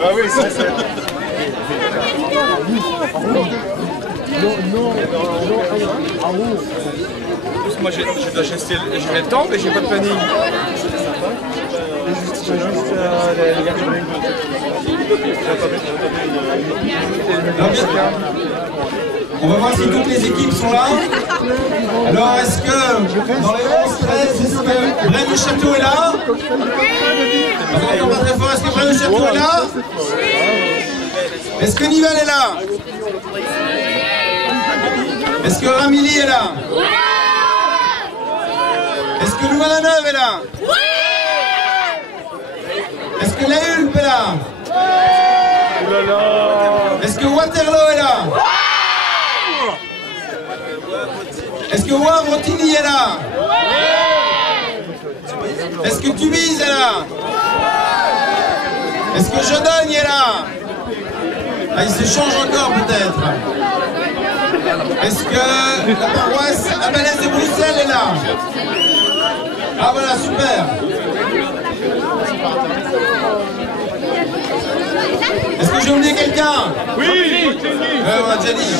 Ah oui, ça c'est... Moi j'ai le temps mais j'ai pas de planning. J'ai juste les gars. On va voir si toutes les équipes sont là. Alors est-ce que dans les 11-13, est-ce que Braine le Château est là? On entend pas très fort, est-ce que Braine le Château est là? Est-ce que Nivelles est là? Est-ce que Ramilly est là? Est-ce que Louvain-la-Neuve est là? Est-ce que La Hulpe est là? Est-ce que Waterloo est là? Est-ce que Wavre-Rotigny est là? Est-ce que Tubize est là? Est-ce que Jodogne est là? Ah, il s'échange encore peut-être. Est-ce que la paroisse Abalaise de Bruxelles est là? Ah voilà, super. Est-ce que j'ai oublié quelqu'un? Oui, on a déjà dit.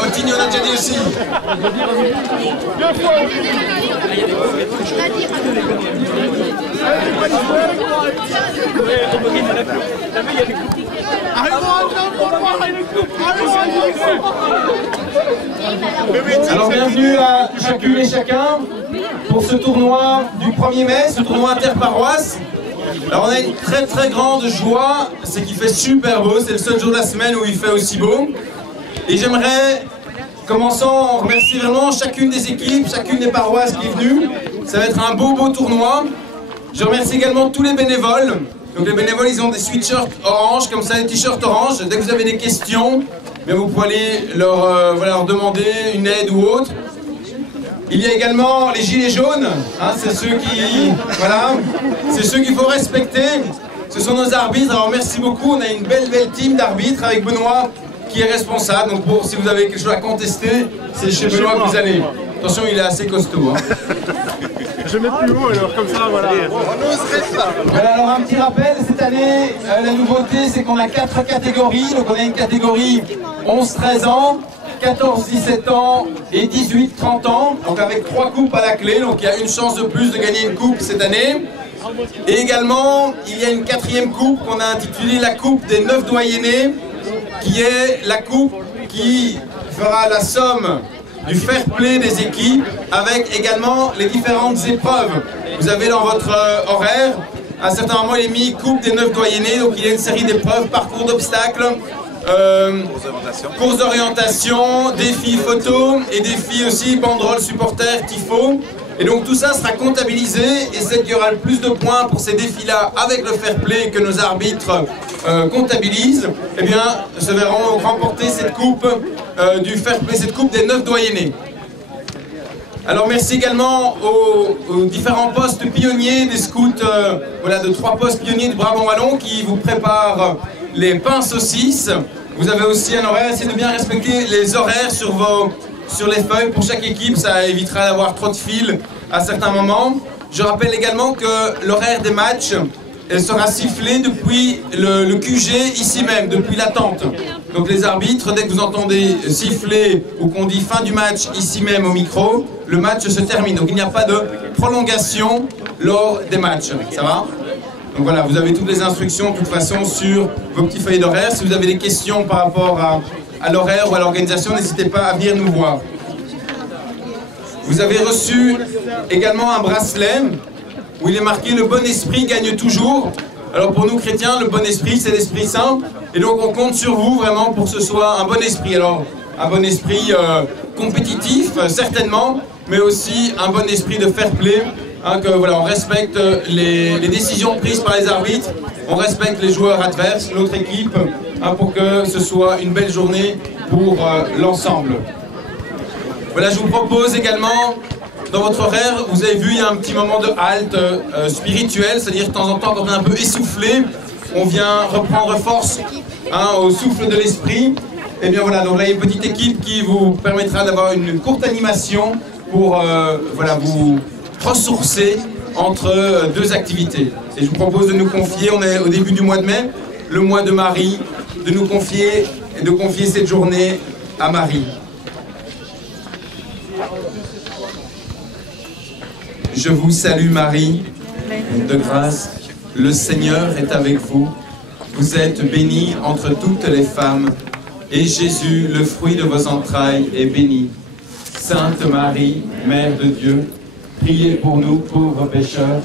Otigny, on a déjà dit aussi. Alors bienvenue à chacune et chacun pour ce tournoi du 1er mai, ce tournoi interparoisse. Alors on a une très grande joie, c'est qu'il fait super beau, c'est le seul jour de la semaine où il fait aussi beau. Et j'aimerais, commençant, en remercier vraiment chacune des équipes, chacune des paroisses qui est venue. Ça va être un beau tournoi. Je remercie également tous les bénévoles. Donc les bénévoles, ils ont des sweatshirts orange, comme ça, des t-shirts orange. Dès que vous avez des questions, bien, vous pouvez aller leur demander une aide ou autre. Il y a également les gilets jaunes, hein, c'est ceux qui, voilà, c'est ceux qu'il faut respecter. Ce sont nos arbitres. Alors merci beaucoup. On a une belle team d'arbitres avec Benoît qui est responsable. Donc si vous avez quelque chose à contester, c'est chez Benoît que vous allez. Attention, il est assez costaud. Hein. Je vais mettre plus haut alors, comme ça, voilà. On n'oserait pas. Voilà, alors un petit rappel, cette année, la nouveauté, c'est qu'on a 4 catégories. Donc on a une catégorie 11-13 ans, 14-17 ans et 18-30 ans. Donc avec 3 coupes à la clé. Donc il y a une chance de plus de gagner une coupe cette année. Et également, il y a une 4e coupe qu'on a intitulée la coupe des 9 doyennés, qui est la coupe qui fera la somme du fair play des équipes avec également les différentes épreuves. Vous avez dans votre horaire, à un certain moment il est mis coupe des 9 doyennés, donc il y a une série d'épreuves, parcours d'obstacles, course d'orientation, défis photo et défis aussi banderole supporter tifo. Et donc tout ça sera comptabilisé et celle qui aura le plus de points pour ces défis-là avec le fair play que nos arbitres comptabilisent, eh bien, se verront remporter cette coupe du fair play, cette coupe des 9 doyennés. Alors merci également aux différents postes pionniers des scouts, voilà, de 3 postes pionniers du Brabant Wallon qui vous préparent les pains saucisses. Vous avez aussi un horaire, essayez de bien respecter les horaires sur les feuilles pour chaque équipe, ça évitera d'avoir trop de fils à certains moments. Je rappelle également que l'horaire des matchs sera sifflé depuis le QG ici même, depuis la tente. Donc les arbitres, dès que vous entendez siffler ou qu'on dit fin du match ici même au micro, le match se termine. Donc il n'y a pas de prolongation lors des matchs, ça va? Donc voilà, vous avez toutes les instructions de toute façon sur vos petits feuilles d'horaire. Si vous avez des questions par rapport à l'horaire ou à l'organisation, n'hésitez pas à venir nous voir. Vous avez reçu également un bracelet où il est marqué « Le bon esprit gagne toujours ». Alors pour nous chrétiens, le bon esprit, c'est l'Esprit Saint. Et donc on compte sur vous vraiment pour que ce soit un bon esprit. Alors un bon esprit compétitif, certainement, mais aussi un bon esprit de fair play. Hein, que voilà, on respecte les décisions prises par les arbitres, on respecte les joueurs adverses, l'autre équipe, hein, pour que ce soit une belle journée pour l'ensemble. Voilà, je vous propose également, dans votre horaire, vous avez vu, il y a un petit moment de halte spirituel, c'est-à-dire de temps en temps, quand on est un peu essoufflé, on vient reprendre force, hein, au souffle de l'esprit. Et bien voilà, donc là il y a une petite équipe qui vous permettra d'avoir une courte animation pour voilà, vous ressourcer entre deux activités. Et je vous propose de nous confier, on est au début du mois de mai, le mois de Marie, de nous confier et de confier cette journée à Marie. Je vous salue Marie, de grâce, le Seigneur est avec vous. Vous êtes bénie entre toutes les femmes, et Jésus, le fruit de vos entrailles, est béni. Sainte Marie, Mère de Dieu, priez pour nous pauvres pécheurs,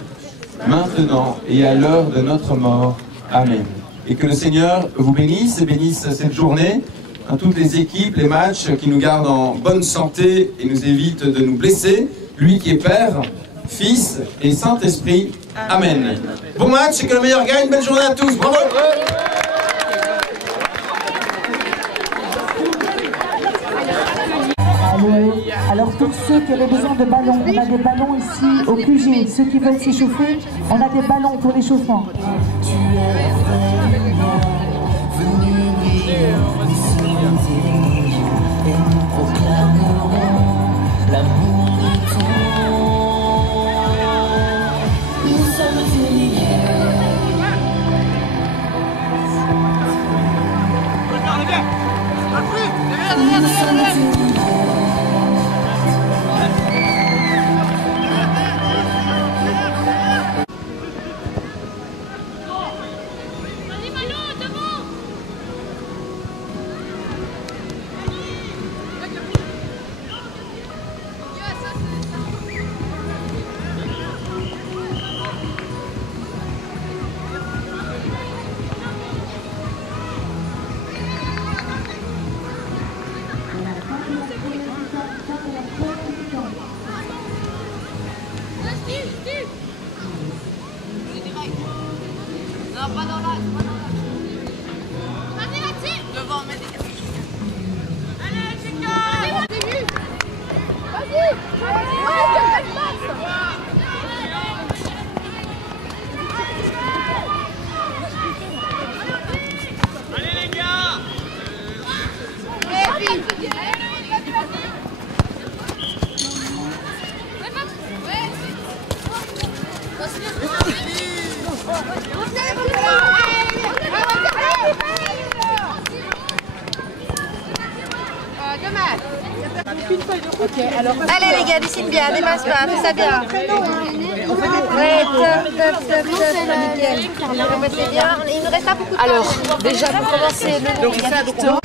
maintenant et à l'heure de notre mort. Amen. Et que le Seigneur vous bénisse et bénisse cette journée, à toutes les équipes, les matchs, qui nous gardent en bonne santé et nous évitent de nous blesser. Lui qui est Père, Fils et Saint-Esprit. Amen. Bon match et que le meilleur gagne. Belle journée à tous. Bravo. Alors pour ceux qui avaient besoin de ballons, on a des ballons ici au QG. Ceux qui veulent s'échauffer, on a des ballons pour l'échauffement. Non, pas dans l'âge, pas dans l'âge. Vas-y, là-dessus. Devant, mais allez, Chica. Vas-y. Vas-y. Allez, les gars. Okay, allez les gars, dessine bien, dépasse pas, fais ça bien. Ouais, top, nickel. C'est bien, il nous reste pas beaucoup de temps. Alors, déjà pour commencer, le nom, il y a Victor.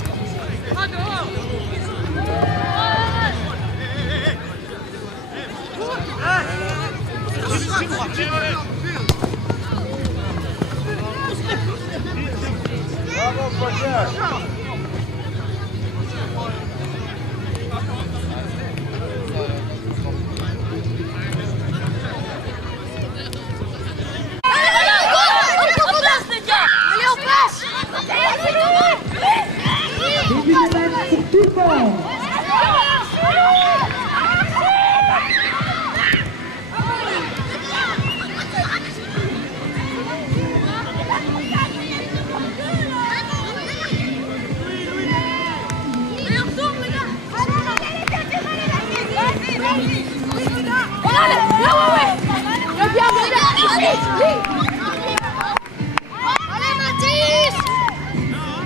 Allez Mathis.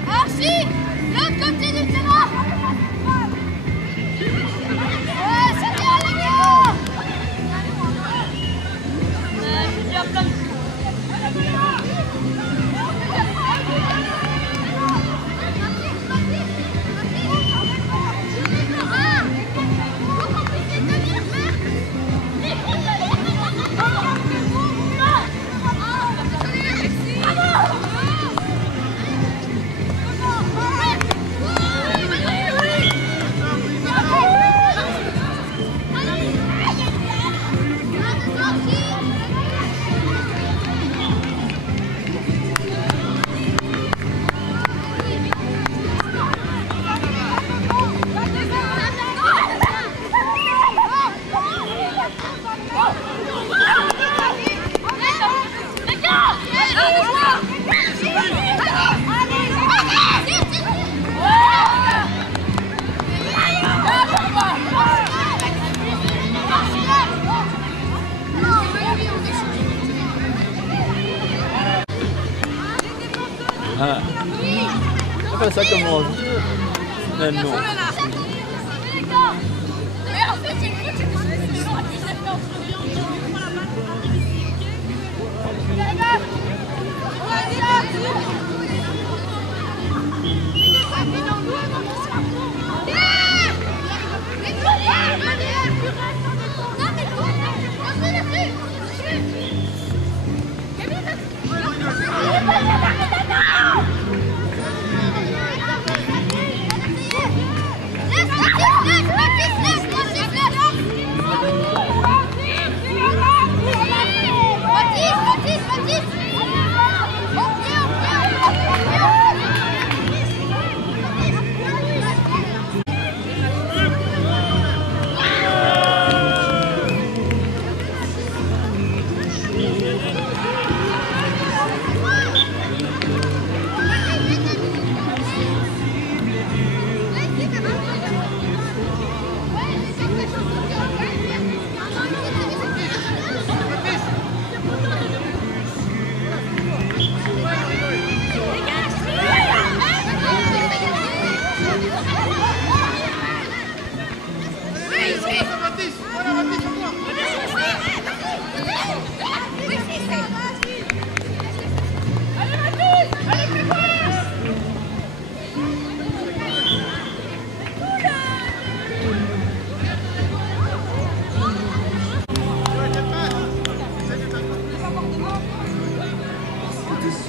Merci. L'autre côté du terrain. Ouais, c'est bien les gars. Ah. On fait ça comme on veut. Mais non.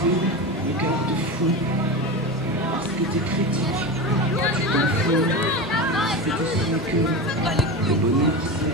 Le garde-fou, parce que t'es critique, c'est aussi que le bonheur c'est...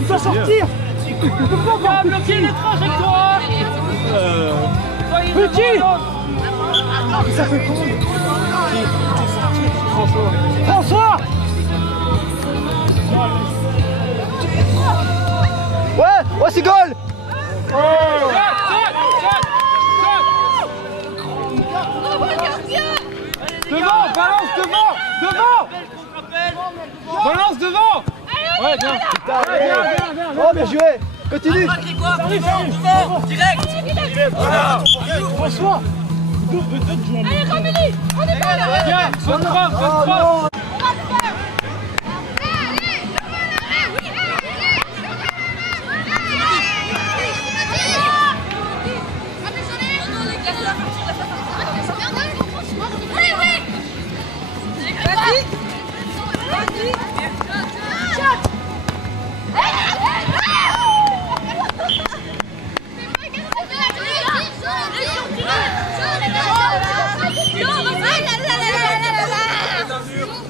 Il doit sortir. On peut pas bloquer les trajectoires. Petit. Ça fait con. François. Ouais, ouais, c'est goal. Devant, balance devant, devant. Balance devant. Ouais, bien. Oh, bien joué. Continue. Devant, direct. Voilà. François. Allez, Romilly, on est pas là. Viens, 23, 23. Non,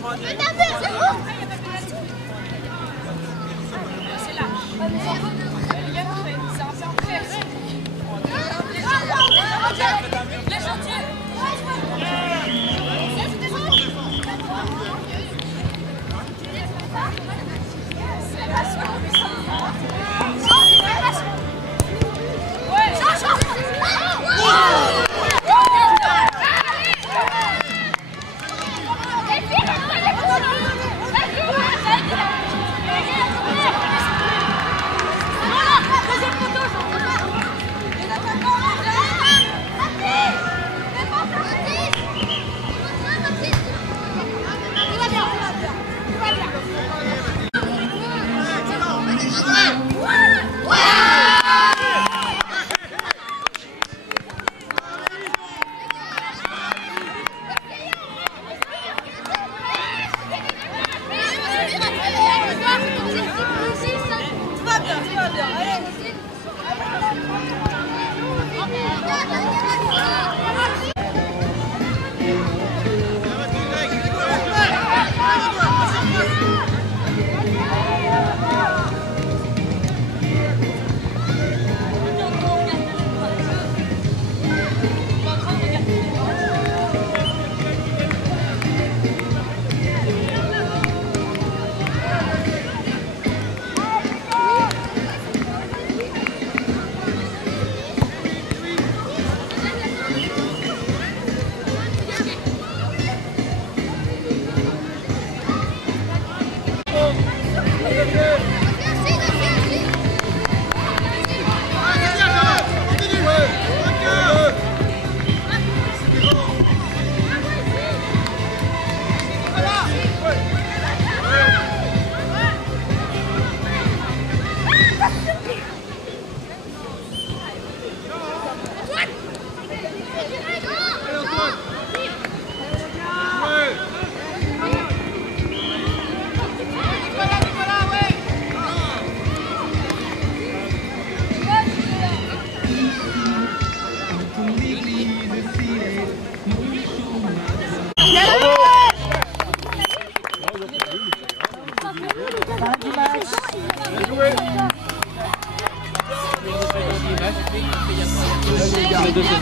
les deux saisons.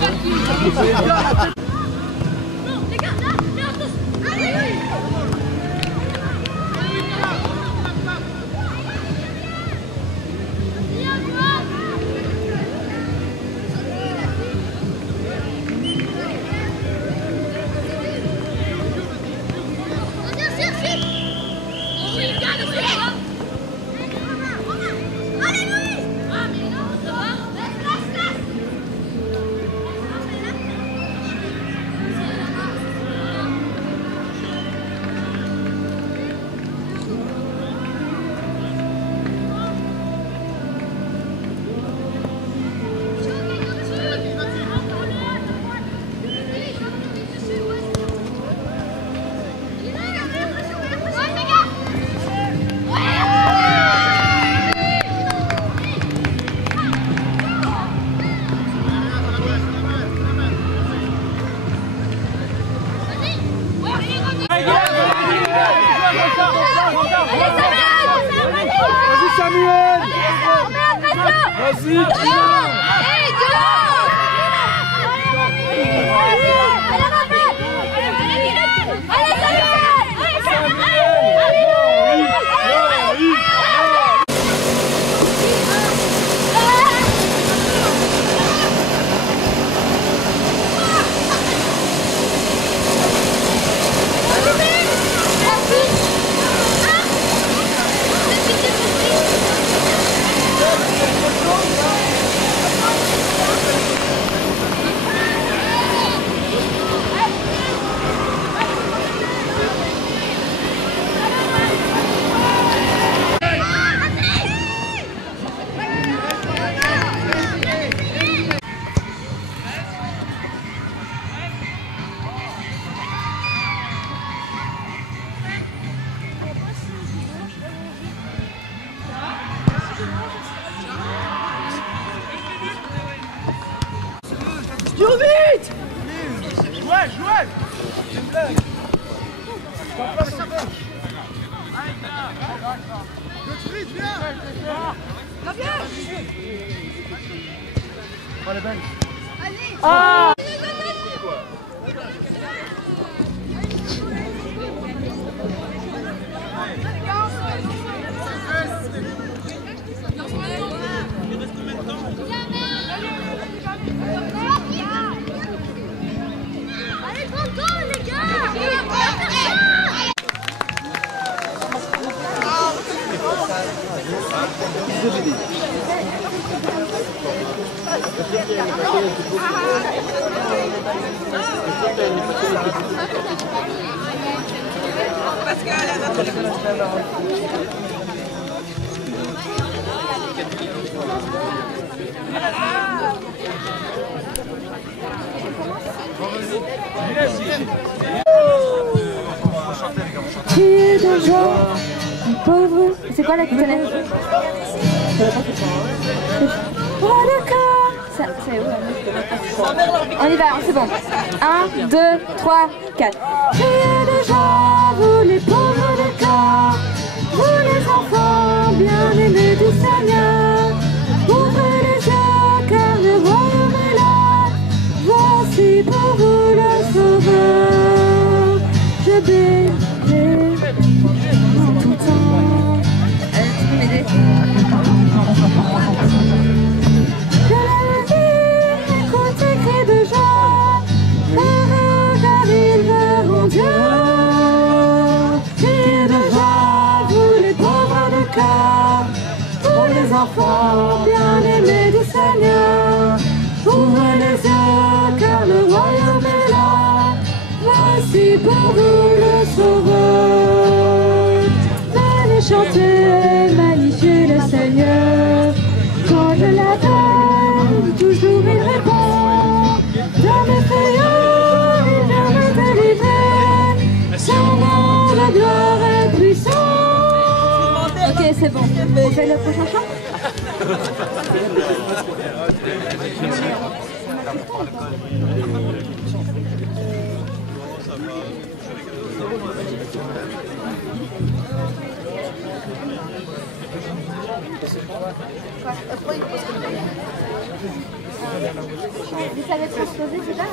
Vas-y Samuel! Vas-y! Vite! Jouez, jouez! C'est une blague! Vite, viens! Viens! Allez, Ben! Ah! Pieds de joie, pauvre. C'est quoi là qui tenait? Oh d'accord. C'est où là? On y va, c'est bon. 1, 2, 3, 4. Priez de joie, vous les pauvres de cœur, vous les enfants bien aimés du Seigneur. Ouvrez les yeux car le royaume est là. Voici pour vous le Sauveur. Je bénis en tout temps. Tu peux m'aider? Enfants bien-aimés du Seigneur, ouvrez les yeux car le royaume est là. Voici pour vous le Sauveur. Venez chanter, magnifier le Seigneur. Quand je l'appelle, toujours il répond. Dans mes frayeurs, il vient me délivrer. Son nom de gloire est puissant. Ok, c'est bon. On fait le prochain chant? Quoi? Vous savez transposer, c'est ça?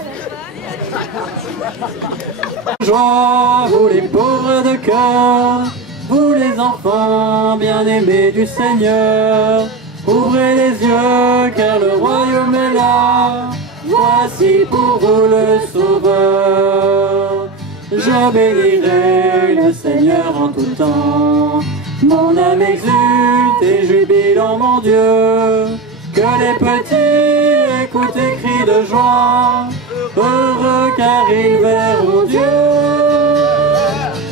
Joie, vous les pauvres de cœur, vous les enfants bien-aimés du Seigneur, ouvrez les yeux car le royaume est là, voici pour vous le Sauveur. Je bénirai le Seigneur en tout temps, mon âme exulte et jubile en mon Dieu. Que les petits écoutent et crient de joie, heureux car ils verront Dieu.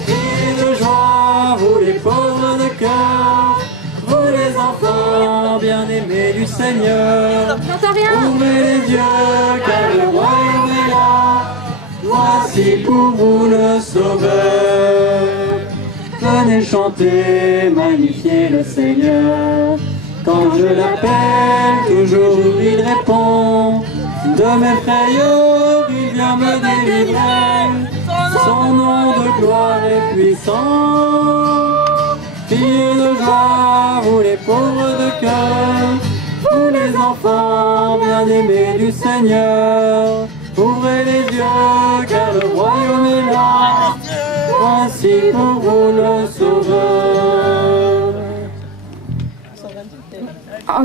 Criez de joie, vous les pauvres de cœur, vous les enfants bien-aimés du Seigneur. Ouvrez les yeux car le royaume est là, voici pour vous le Sauveur. Venez chanter, magnifier le Seigneur. Quand je l'appelle, toujours il répond. De mes frayeurs, il vient me délivrer. Son nom de gloire est puissant. Criez de joie, vous les pauvres de cœur, vous les enfants bien-aimés du Seigneur. Ouvrez les yeux, car le royaume est là. Voici pour vous le Sauveur.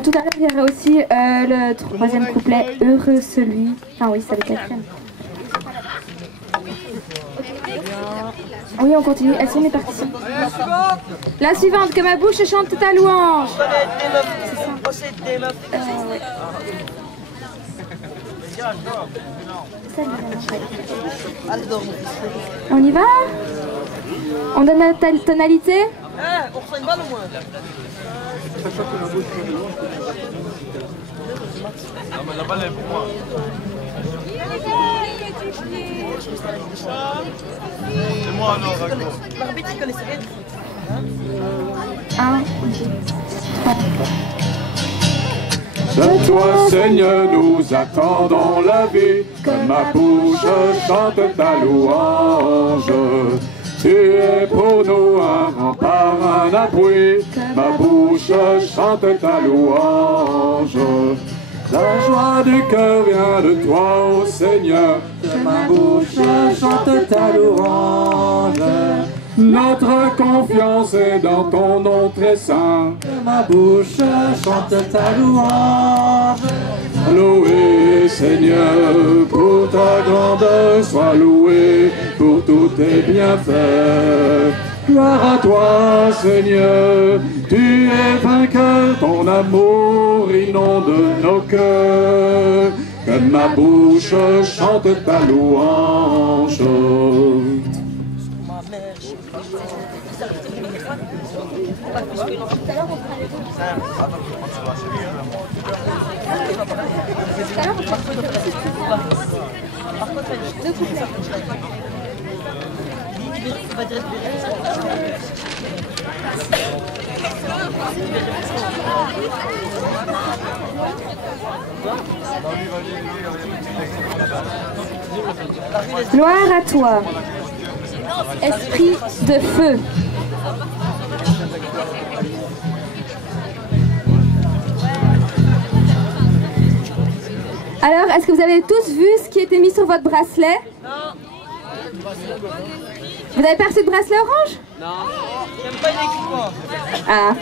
Tout à l'heure, il y aura aussi le troisième couplet, heureux celui. Ah oui, c'est le quatrième. Oui, on continue. Elles sont mes partitions. La suivante, que ma bouche chante ta louange. On y va? On donne la tonalité? On reçoit une balle au moins. Non mais la balle est pour moi. C'est moi alors, d'accord. L'arbitre il connaissait rien. 1, 2, 3. De toi, Seigneur, nous attendons la vie, que ma bouche chante ta louange. Tu es pour nous un rempart, un appui, ma bouche chante ta louange. La joie du cœur vient de toi, ô Seigneur, que ma bouche chante ta louange. Notre confiance est dans ton nom très saint, que ma bouche chante ta louange. Loué Seigneur pour ta grandeur, sois loué pour tous tes bienfaits. Gloire à toi Seigneur, tu es vainqueur, ton amour inonde nos cœurs. Que ma bouche chante ta louange. Gloire à toi, esprit de feu. Alors, est-ce que vous avez tous vu ce qui était mis sur votre bracelet? Non. Vous avez perçu de bracelet orange? Non. J'aime pas l'équipement. Ah,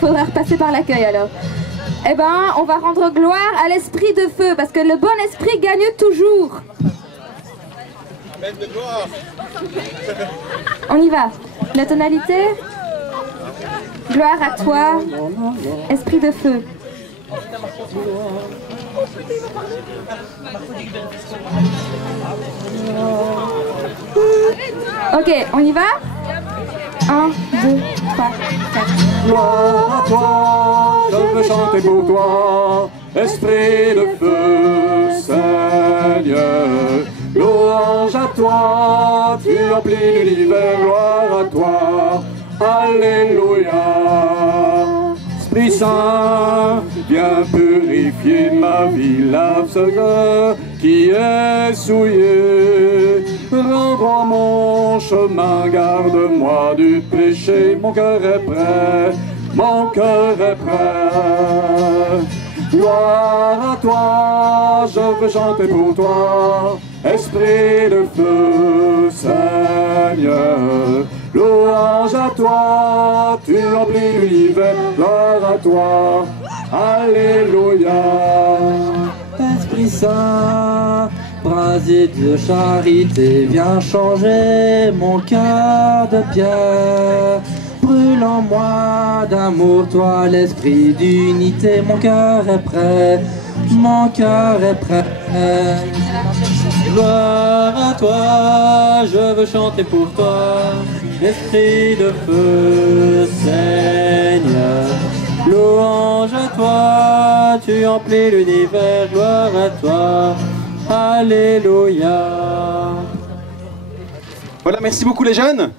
faudra repasser par l'accueil alors. Eh ben, on va rendre gloire à l'esprit de feu, parce que le bon esprit gagne toujours. Amen de gloire. On y va. La tonalité? Gloire à toi, esprit de feu. Ok, on y va? 1, 2, 3, 4. Gloire à toi, je veux chanter pour toi, esprit de feu, Seigneur. Louange à toi, tu remplis l'univers, gloire à toi, alléluia. Esprit Saint, viens purifier ma vie, lave ce cœur qui est souillé. Rends-moi mon chemin, garde-moi du péché, mon cœur est prêt, mon cœur est prêt. Gloire à toi, je veux chanter pour toi, Esprit de feu, Seigneur. Louange à toi, tu remplis l'univers, gloire à toi, Alléluia. Esprit Saint, brasier de charité, viens changer mon cœur de pierre. Brûle en moi d'amour, toi l'esprit d'unité, mon cœur est prêt, mon cœur est prêt. Gloire à toi, je veux chanter pour toi, esprit de feu, Seigneur. Louange à toi, tu emplis l'univers, gloire à toi, Alléluia. Voilà, merci beaucoup les jeunes.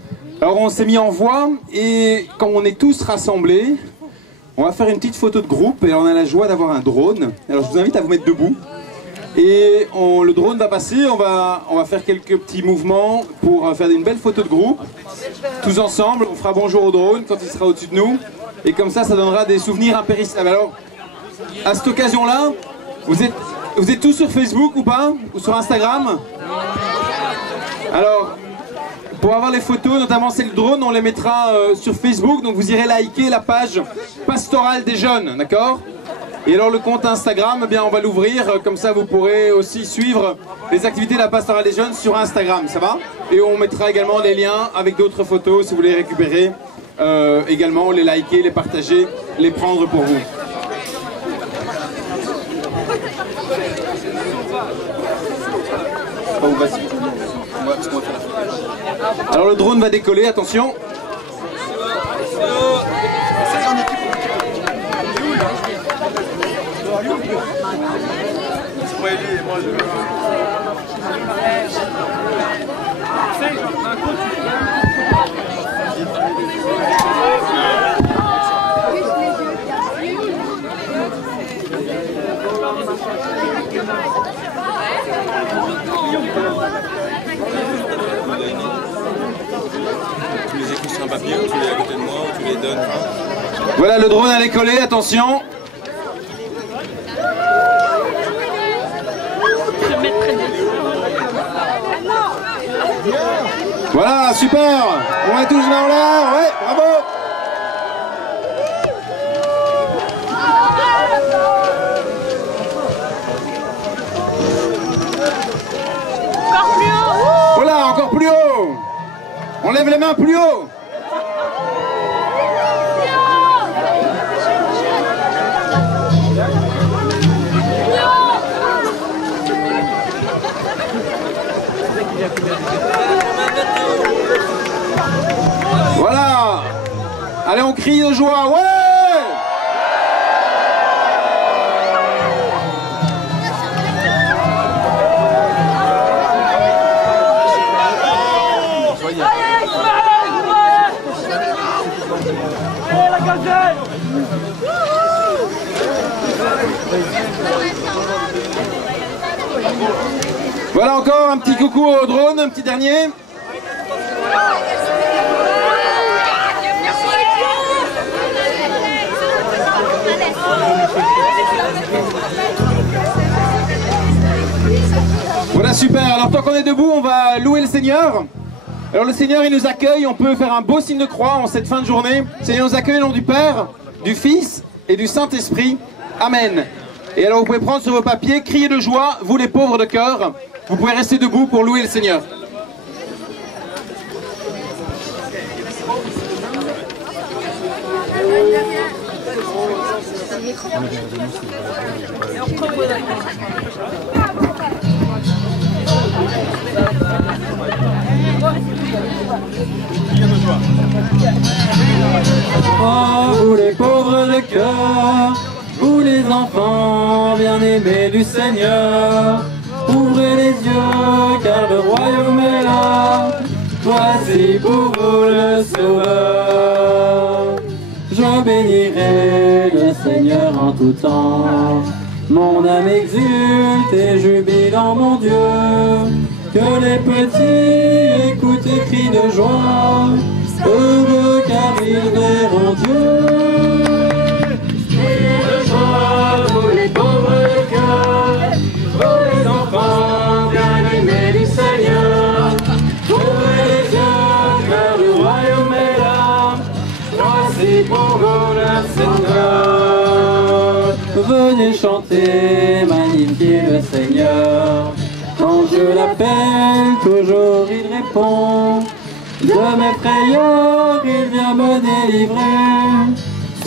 Alors on s'est mis en voix et quand on est tous rassemblés, on va faire une petite photo de groupe et on a la joie d'avoir un drone. Alors je vous invite à vous mettre debout et le drone va passer, on va faire quelques petits mouvements pour faire une belle photo de groupe. Tous ensemble, on fera bonjour au drone quand il sera au-dessus de nous et comme ça donnera des souvenirs impérissables. Alors à cette occasion-là, vous êtes tous sur Facebook ou pas? Ou sur Instagram? Alors, pour avoir les photos, notamment celles de drone, on les mettra sur Facebook. Donc vous irez liker la page pastorale des jeunes, d'accord? Et alors le compte Instagram, eh bien on va l'ouvrir. Comme ça vous pourrez aussi suivre les activités de la pastorale des jeunes sur Instagram, ça va? Et on mettra également les liens avec d'autres photos si vous voulez récupérer. Également les liker, les partager, les prendre pour vous. Oh, vas-y. Alors le drone va décoller, attention. Tu les écris sur un papier ou tu les à côté de moi ou tu les donnes? Voilà, le drone a décollé, attention. Voilà, super. On est tous là en l'air, ouais, bravo. Encore plus haut. Voilà, encore plus haut. On lève les mains plus haut. Voilà. Allez, on crie de joie, ouais. Voilà encore un petit coucou au drone, un petit dernier. Voilà, super. Alors tant qu'on est debout, on va louer le Seigneur. Alors le Seigneur, il nous accueille. On peut faire un beau signe de croix en cette fin de journée. Le Seigneur nous accueille au nom du Père, du Fils et du Saint-Esprit. Amen. Et alors vous pouvez prendre sur vos papiers, crier de joie, vous les pauvres de cœur. Vous pouvez rester debout pour louer le Seigneur. Oh, vous les pauvres de cœur, vous les enfants bien-aimés du Seigneur, ouvrez les yeux car le royaume est là, voici pour vous le Sauveur. Je bénirai le Seigneur en tout temps, mon âme exulte et jubile en mon Dieu. Que les petits écoutent et crient de joie, heureux car ils verront Dieu. Criez de joie, vous les venez chanter, magnifier le Seigneur. Quand je l'appelle, toujours il répond. De mes frayeurs, il vient me délivrer.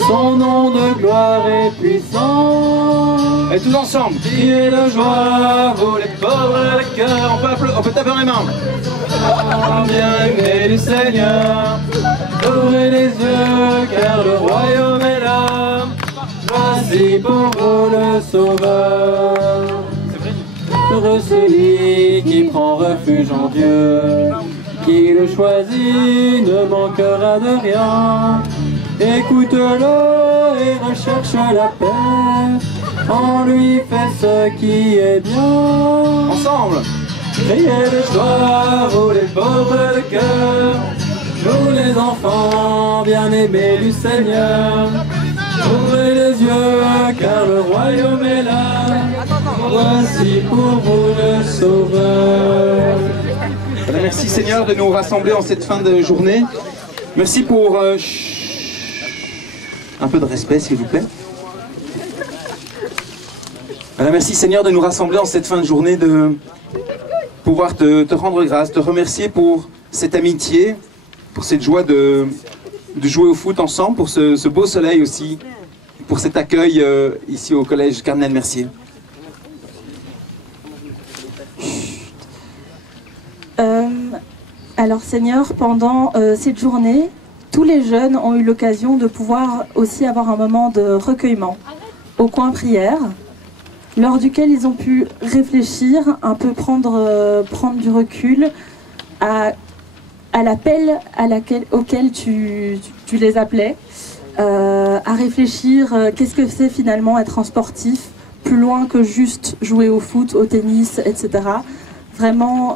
Son nom de gloire est puissant. Et tous ensemble. Criez de joie, vous les pauvres de cœur. On peut taper dans les mains. Bien-aimés du Seigneur, ouvrez les yeux, car le royaume est là. Voici pour vous le Sauveur. Heureux celui qui prend refuge en Dieu, qui le choisit ne manquera de rien. Écoute-le et recherche la paix, en lui fait ce qui est bien. Ensemble. Criez de joie, vous les pauvres de cœur, vous les enfants bien-aimés du Seigneur. Ouvrez les yeux, car le royaume est là. Voici pour vous le Sauveur. Merci Seigneur de nous rassembler en cette fin de journée. Merci pour... un peu de respect s'il vous plaît. Voilà, merci Seigneur de nous rassembler en cette fin de journée, de pouvoir te rendre grâce, te remercier pour cette amitié, pour cette joie de jouer au foot ensemble, pour ce beau soleil aussi, pour cet accueil ici au collège Cardinal Mercier. Alors Seigneur, pendant cette journée, tous les jeunes ont eu l'occasion de pouvoir aussi avoir un moment de recueillement au coin prière, lors duquel ils ont pu réfléchir, un peu prendre du recul à l'appel auquel tu les appelais, à réfléchir qu'est-ce que c'est finalement être un sportif, plus loin que juste jouer au foot, au tennis, etc. Vraiment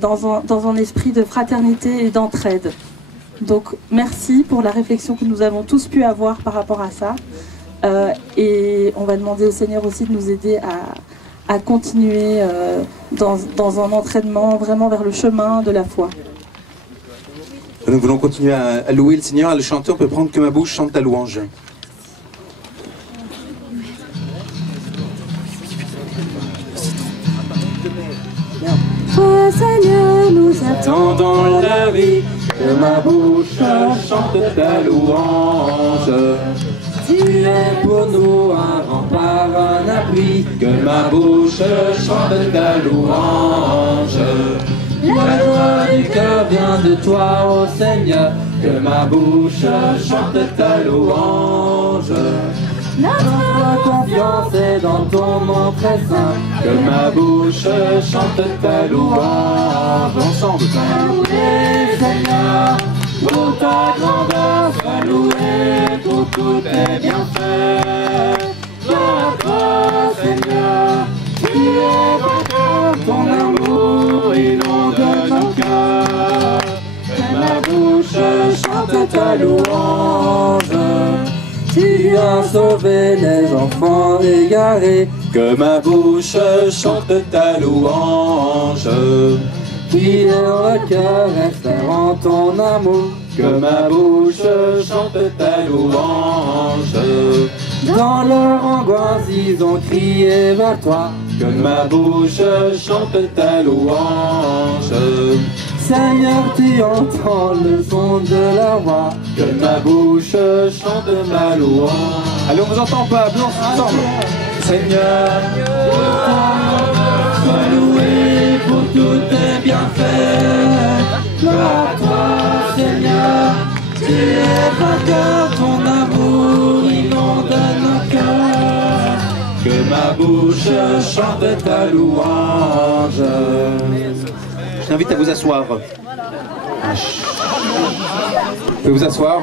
dans un esprit de fraternité et d'entraide. Donc merci pour la réflexion que nous avons tous pu avoir par rapport à ça. Et on va demander au Seigneur aussi de nous aider à continuer dans un entraînement vraiment vers le chemin de la foi. Nous voulons continuer à louer le Seigneur, à le chanter. On peut prendre Que ma bouche chante ta louange. Toi Seigneur, nous attendons la vie, que ma bouche chante ta louange. Tu es pour nous un rempart, un abri, que ma bouche chante ta louange. La joie du cœur vient de toi, ô Seigneur, que ma bouche chante ta louange. Notre confiance est dans ton nom très saint, que ma bouche chante ta louange. Ensemble. Sois loué, Seigneur, pour ta grandeur, sois loué pour tous tes bienfaits. Gloire à toi, Seigneur, tu es vainqueur, ton amour inonde nos cœurs. Que ma bouche chante ta louange. Tu as sauvé les enfants égarés, que ma bouche chante ta louange. Qui leur cœur espérant ton amour, que ma bouche chante ta louange. Dans leur angoisse ils ont crié vers toi, que ma bouche chante ta louange. Seigneur, tu entends le son de la voix, que ma bouche chante ma louange. Allez, on vous entend pas, blanc, ensemble. Seigneur, sois loué pour tous tes bienfaits. Gloire à toi, Seigneur, tu es vainqueur, ton amour inonde nos cœurs. Que ma bouche chante ta louange. Je t'invite à vous asseoir. Vous pouvez vous asseoir.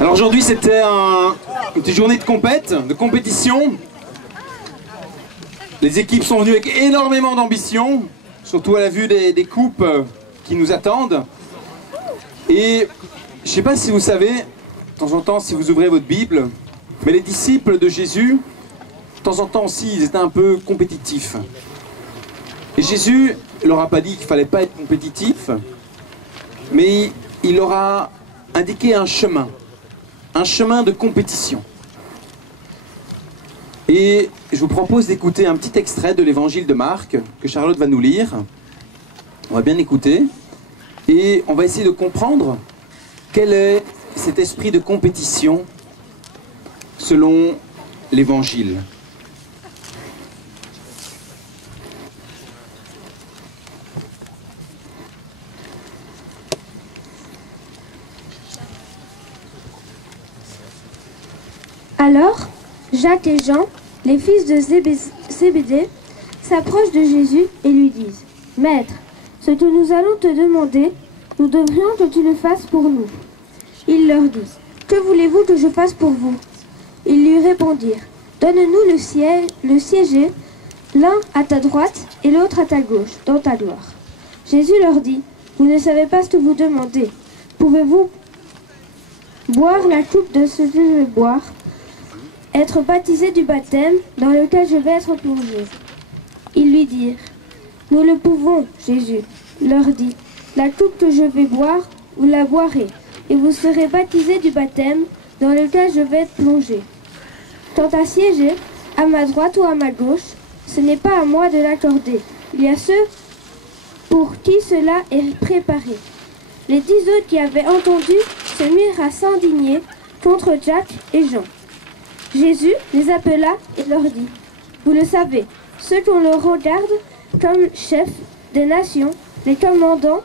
Alors aujourd'hui c'était une petite journée de compétition. Les équipes sont venues avec énormément d'ambition, surtout à la vue des coupes qui nous attendent. Et je ne sais pas si vous savez, de temps en temps si vous ouvrez votre Bible, mais les disciples de Jésus temps en temps aussi, ils étaient un peu compétitifs. Et Jésus ne leur a pas dit qu'il ne fallait pas être compétitif, mais il leur a indiqué un chemin de compétition. Et je vous propose d'écouter un petit extrait de l'évangile de Marc que Charlotte va nous lire. On va bien écouter et on va essayer de comprendre quel est cet esprit de compétition selon l'évangile. Alors, Jacques et Jean, les fils de Zébédée, s'approchent de Jésus et lui disent « Maître, ce que nous allons te demander, nous devrions que tu le fasses pour nous. » Il leur dit « Que voulez-vous que je fasse pour vous ?» Ils lui répondirent « Donne-nous le siéger, l'un à ta droite et l'autre à ta gauche, dans ta gloire. » Jésus leur dit « Vous ne savez pas ce que vous demandez. Pouvez-vous boire la coupe de ce que je vais boire, être baptisé du baptême dans lequel je vais être plongé ?» Ils lui dirent « Nous le pouvons. » Jésus leur dit « La coupe que je vais boire, vous la boirez, et vous serez baptisés du baptême dans lequel je vais être plongé. Quant à siéger, à ma droite ou à ma gauche, ce n'est pas à moi de l'accorder. Il y a ceux pour qui cela est préparé. » Les 10 autres qui avaient entendu se mirent à s'indigner contre Jacques et Jean. Jésus les appela et leur dit « Vous le savez, ceux qu'on le regarde comme chefs des nations, les commandent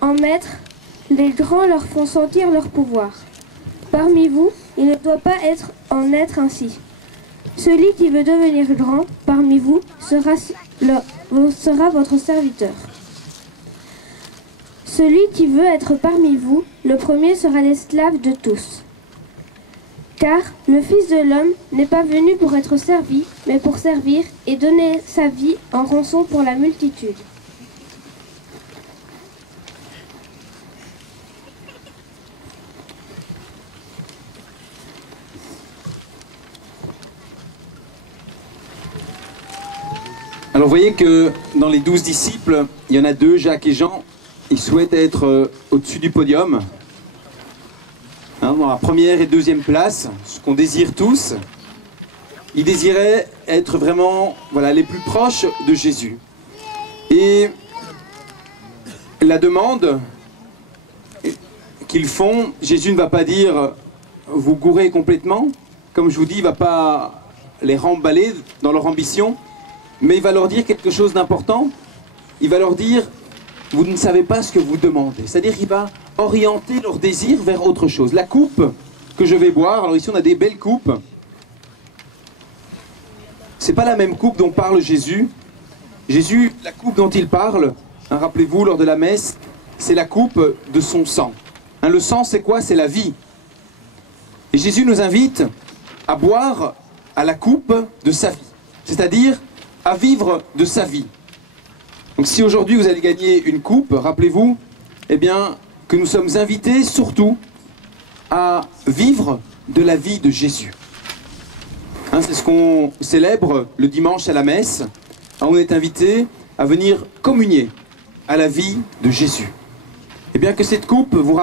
en maîtres, les grands leur font sentir leur pouvoir. Parmi vous, il ne doit pas en être ainsi. Celui qui veut devenir grand parmi vous sera votre serviteur. Celui qui veut être parmi vous, le premier sera l'esclave de tous. Car le Fils de l'homme n'est pas venu pour être servi, mais pour servir et donner sa vie en rançon pour la multitude. » Alors vous voyez que dans les 12 disciples, il y en a 2, Jacques et Jean, ils souhaitent être au-dessus du podium. Dans la première et deuxième place, ce qu'on désire tous, ils désiraient être vraiment les plus proches de Jésus. Et la demande qu'ils font, Jésus ne va pas dire « vous gourrez complètement », comme je vous dis, il ne va pas les remballer dans leur ambition, mais il va leur dire quelque chose d'important. Il va leur dire « vous ne savez pas ce que vous demandez ». C'est-à-dire qu'il va orienter leur désir vers autre chose. La coupe que je vais boire, alors ici on a des belles coupes. C'est pas la même coupe dont parle Jésus. Jésus, la coupe dont il parle, rappelez-vous lors de la messe, c'est la coupe de son sang. Le sang c'est quoi? C'est la vie. Et Jésus nous invite à boire à la coupe de sa vie. C'est-à-dire à vivre de sa vie. Donc si aujourd'hui vous allez gagner une coupe, rappelez-vous, eh bien, que nous sommes invités surtout à vivre de la vie de Jésus. C'est ce qu'on célèbre le dimanche à la messe. On est invité à venir communier à la vie de Jésus. Et bien que cette coupe nous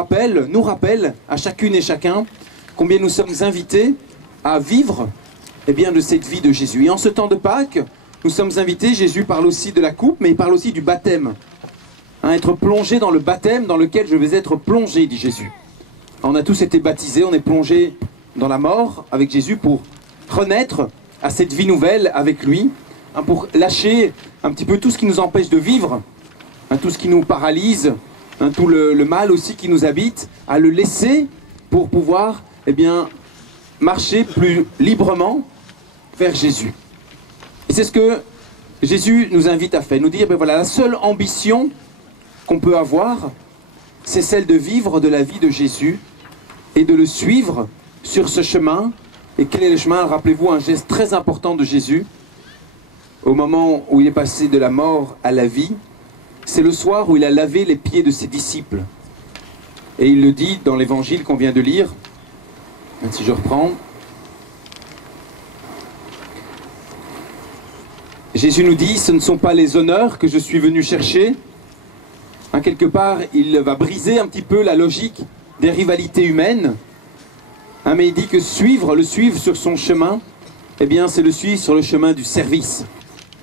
rappelle à chacune et chacun combien nous sommes invités à vivre de cette vie de Jésus. Et en ce temps de Pâques, nous sommes invités, Jésus parle aussi de la coupe, mais il parle aussi du baptême. Être plongé dans le baptême dans lequel je vais être plongé, dit Jésus. On a tous été baptisés, on est plongé dans la mort avec Jésus pour renaître à cette vie nouvelle avec lui, pour lâcher un petit peu tout ce qui nous empêche de vivre, tout ce qui nous paralyse, tout le mal aussi qui nous habite, à le laisser pour pouvoir marcher plus librement vers Jésus. Et c'est ce que Jésus nous invite à faire, nous dire, la seule ambition qu'on peut avoir, c'est celle de vivre de la vie de Jésus et de le suivre sur ce chemin. Et quel est le chemin? Rappelez-vous un geste très important de Jésus, au moment où il est passé de la mort à la vie, c'est le soir où il a lavé les pieds de ses disciples. Et il le dit dans l'évangile qu'on vient de lire, si je reprends. Jésus nous dit, ce ne sont pas les honneurs que je suis venu chercher. Hein, quelque part, il va briser un petit peu la logique des rivalités humaines. Hein, mais il dit que le suivre sur son chemin, eh bien, c'est le suivre sur le chemin du service.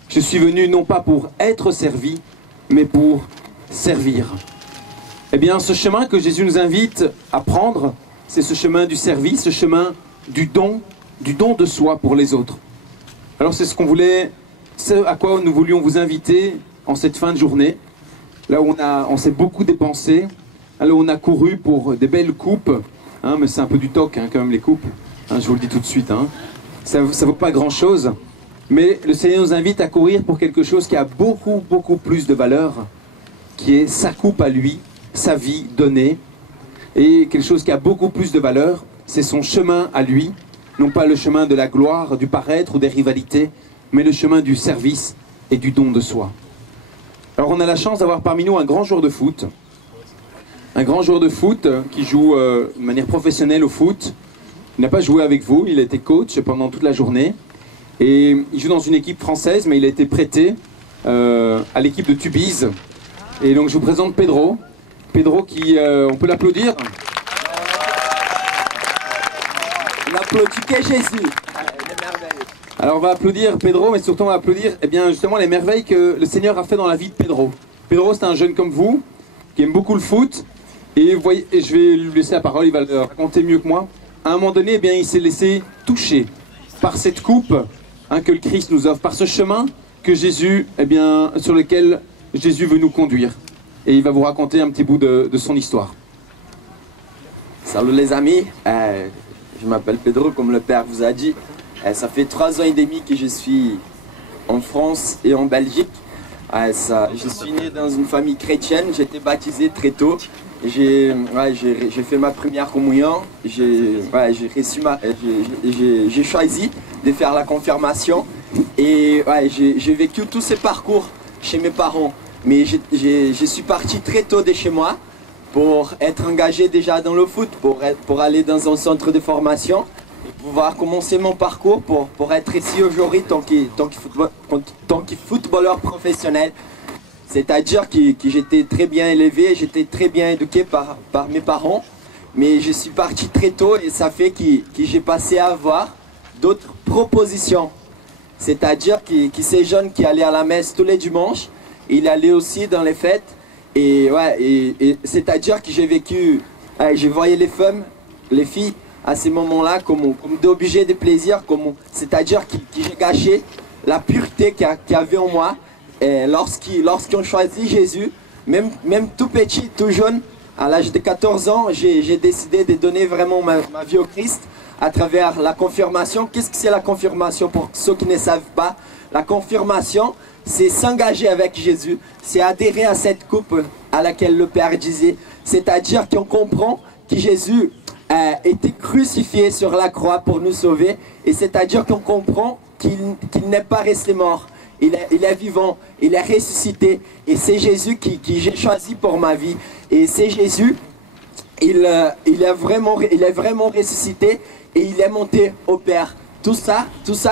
Je suis venu non pas pour être servi, mais pour servir. Eh bien, ce chemin que Jésus nous invite à prendre, c'est ce chemin du service, ce chemin du don de soi pour les autres. Alors c'est ce à quoi nous voulions vous inviter en cette fin de journée, là où on s'est beaucoup dépensé, là où on a couru pour des belles coupes, hein, mais c'est un peu du toc hein, quand même les coupes, hein, je vous le dis tout de suite, hein. Ça vaut pas grand chose, mais le Seigneur nous invite à courir pour quelque chose qui a beaucoup plus de valeur, qui est sa coupe à lui, sa vie donnée, et quelque chose qui a beaucoup plus de valeur, c'est son chemin à lui, non pas le chemin de la gloire, du paraître ou des rivalités, mais le chemin du service et du don de soi. Alors on a la chance d'avoir parmi nous un grand joueur de foot, qui joue de manière professionnelle au foot. Il n'a pas joué avec vous, il a été coach pendant toute la journée, et il joue dans une équipe française, mais il a été prêté à l'équipe de Tubize. Et donc je vous présente Pedro. Pedro qui, on peut l'applaudir. On applaudit que Jésus. Alors on va applaudir Pedro, mais surtout on va applaudir justement les merveilles que le Seigneur a fait dans la vie de Pedro. Pedro, c'est un jeune comme vous, qui aime beaucoup le foot, et je vais lui laisser la parole, il va le raconter mieux que moi. À un moment donné, il s'est laissé toucher par cette coupe que le Christ nous offre, par ce chemin que Jésus, sur lequel Jésus veut nous conduire. Et il va vous raconter un petit bout de son histoire. Salut les amis, je m'appelle Pedro, comme le Père vous a dit. Ça fait 3 ans et demi que je suis en France et en Belgique. Je suis né dans une famille chrétienne, j'ai été baptisé très tôt. J'ai fait ma première communion, j'ai choisi de faire la confirmation. Et j'ai vécu tous ces parcours chez mes parents. Mais je suis parti très tôt de chez moi pour être engagé déjà dans le foot, pour aller dans un centre de formation. Pouvoir commencer mon parcours pour être ici aujourd'hui tant que footballeur professionnel. C'est-à-dire que j'étais très bien élevé, j'étais très bien éduqué par mes parents, mais je suis parti très tôt et ça fait que j'ai passé à avoir d'autres propositions. C'est-à-dire que ces jeunes qui allaient à la messe tous les dimanches, ils allaient aussi dans les fêtes, et c'est-à-dire que j'ai vécu, je voyais les femmes, les filles, à ces moments-là, comme d'objets de plaisir, c'est-à-dire que j'ai gâché la pureté qu'il y avait en moi. Lorsqu'on choisit Jésus, même tout petit, tout jeune, à l'âge de 14 ans, j'ai décidé de donner vraiment ma vie au Christ à travers la confirmation. Qu'est-ce que c'est la confirmation pour ceux qui ne savent pas? La confirmation, c'est s'engager avec Jésus, c'est adhérer à cette coupe à laquelle le Père disait, c'est-à-dire qu'on comprend que Jésus a été crucifié sur la croix pour nous sauver, et c'est-à-dire qu'on comprend qu'il n'est pas resté mort, il est vivant, il est ressuscité, et c'est Jésus qui j'ai choisi pour ma vie, et c'est Jésus, il est vraiment ressuscité, et il est monté au Père. Tout ça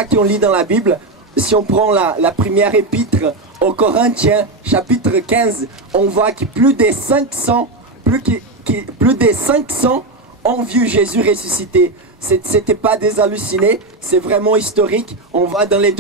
qu'on lit dans la Bible, si on prend la première épître aux Corinthiens, chapitre 15, on voit que plus de 500 ont vu Jésus ressuscité. C'était pas des hallucinés, c'est vraiment historique. On voit dans les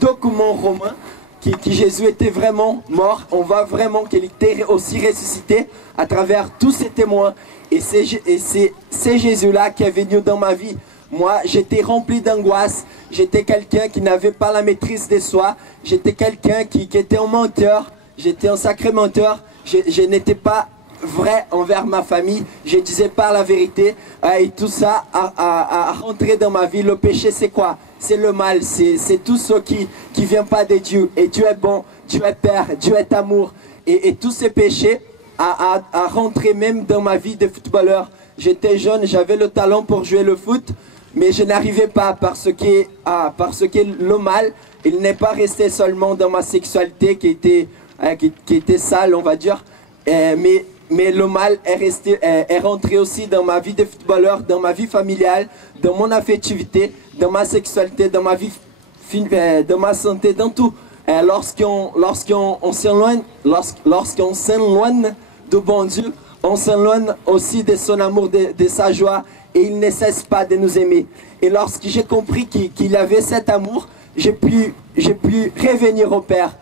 documents romains que Jésus était vraiment mort. On voit vraiment qu'il était aussi ressuscité à travers tous ces témoins. Et c'est Jésus-là qui est venu dans ma vie. Moi, j'étais rempli d'angoisse. J'étais quelqu'un qui n'avait pas la maîtrise de soi. J'étais quelqu'un qui était un menteur. J'étais un sacré menteur. Je n'étais pas vrai envers ma famille, je disais pas la vérité, et tout ça a rentré dans ma vie. Le péché, c'est quoi? C'est le mal, c'est tout ce qui vient pas de Dieu, et Dieu est bon, Dieu est Père, Dieu est amour, et tous ces péchés a rentré même dans ma vie de footballeur. J'étais jeune, j'avais le talent pour jouer le foot, mais je n'arrivais pas parce que le mal, il n'est pas resté seulement dans ma sexualité qui était sale, on va dire, mais le mal est rentré aussi dans ma vie de footballeur, dans ma vie familiale, dans mon affectivité, dans ma sexualité, dans ma vie de ma santé, dans tout. Lorsqu'on s'éloigne de bon Dieu, on s'éloigne aussi de son amour, de sa joie, et il ne cesse pas de nous aimer. Et lorsque j'ai compris qu'il avait cet amour, j'ai pu revenir au Père.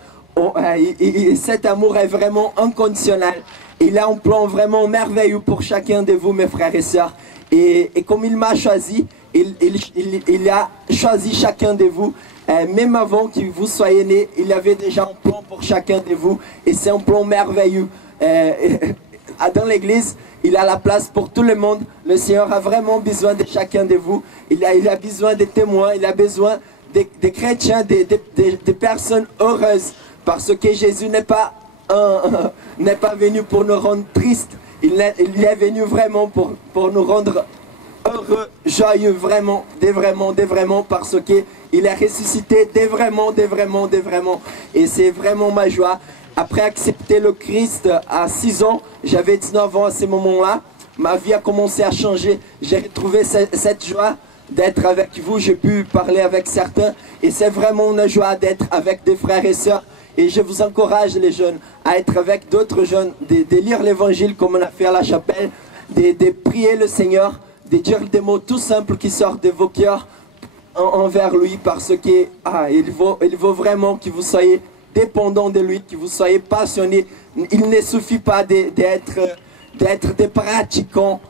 Et cet amour est vraiment inconditionnel. Il a un plan vraiment merveilleux pour chacun de vous, mes frères et sœurs. Et comme il m'a choisi, il a choisi chacun de vous. Même avant que vous soyez nés, il avait déjà un plan pour chacun de vous. Et c'est un plan merveilleux. Dans l'église, il a la place pour tout le monde. Le Seigneur a vraiment besoin de chacun de vous. Il a besoin de témoins, il a besoin de chrétiens, de personnes heureuses. Parce que Jésus n'est pas venu pour nous rendre tristes. Il est venu vraiment pour nous rendre heureux, joyeux, vraiment, parce qu'il est ressuscité, vraiment. Et c'est vraiment ma joie. Après accepter le Christ à 6 ans, j'avais 19 ans à ce moment-là, ma vie a commencé à changer. J'ai retrouvé cette joie d'être avec vous, j'ai pu parler avec certains, et c'est vraiment une joie d'être avec des frères et sœurs. Et je vous encourage, les jeunes, à être avec d'autres jeunes, de lire l'évangile comme on a fait à la chapelle, de prier le Seigneur, de dire des mots tout simples qui sortent de vos cœurs envers lui, parce qu'il vaut vraiment que vous soyez dépendants de lui, que vous soyez passionnés. Il ne suffit pas d'être des pratiquants.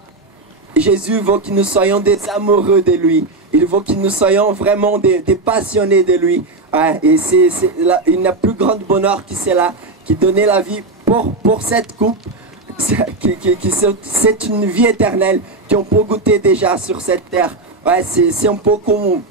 Jésus veut que nous soyons des amoureux de lui. Il veut que nous soyons vraiment des passionnés de lui. Et il n'y a plus grand bonheur que c'est là, qui donnait la vie pour cette coupe. C'est une vie éternelle qu'on peut goûter déjà sur cette terre. C'est un peu comme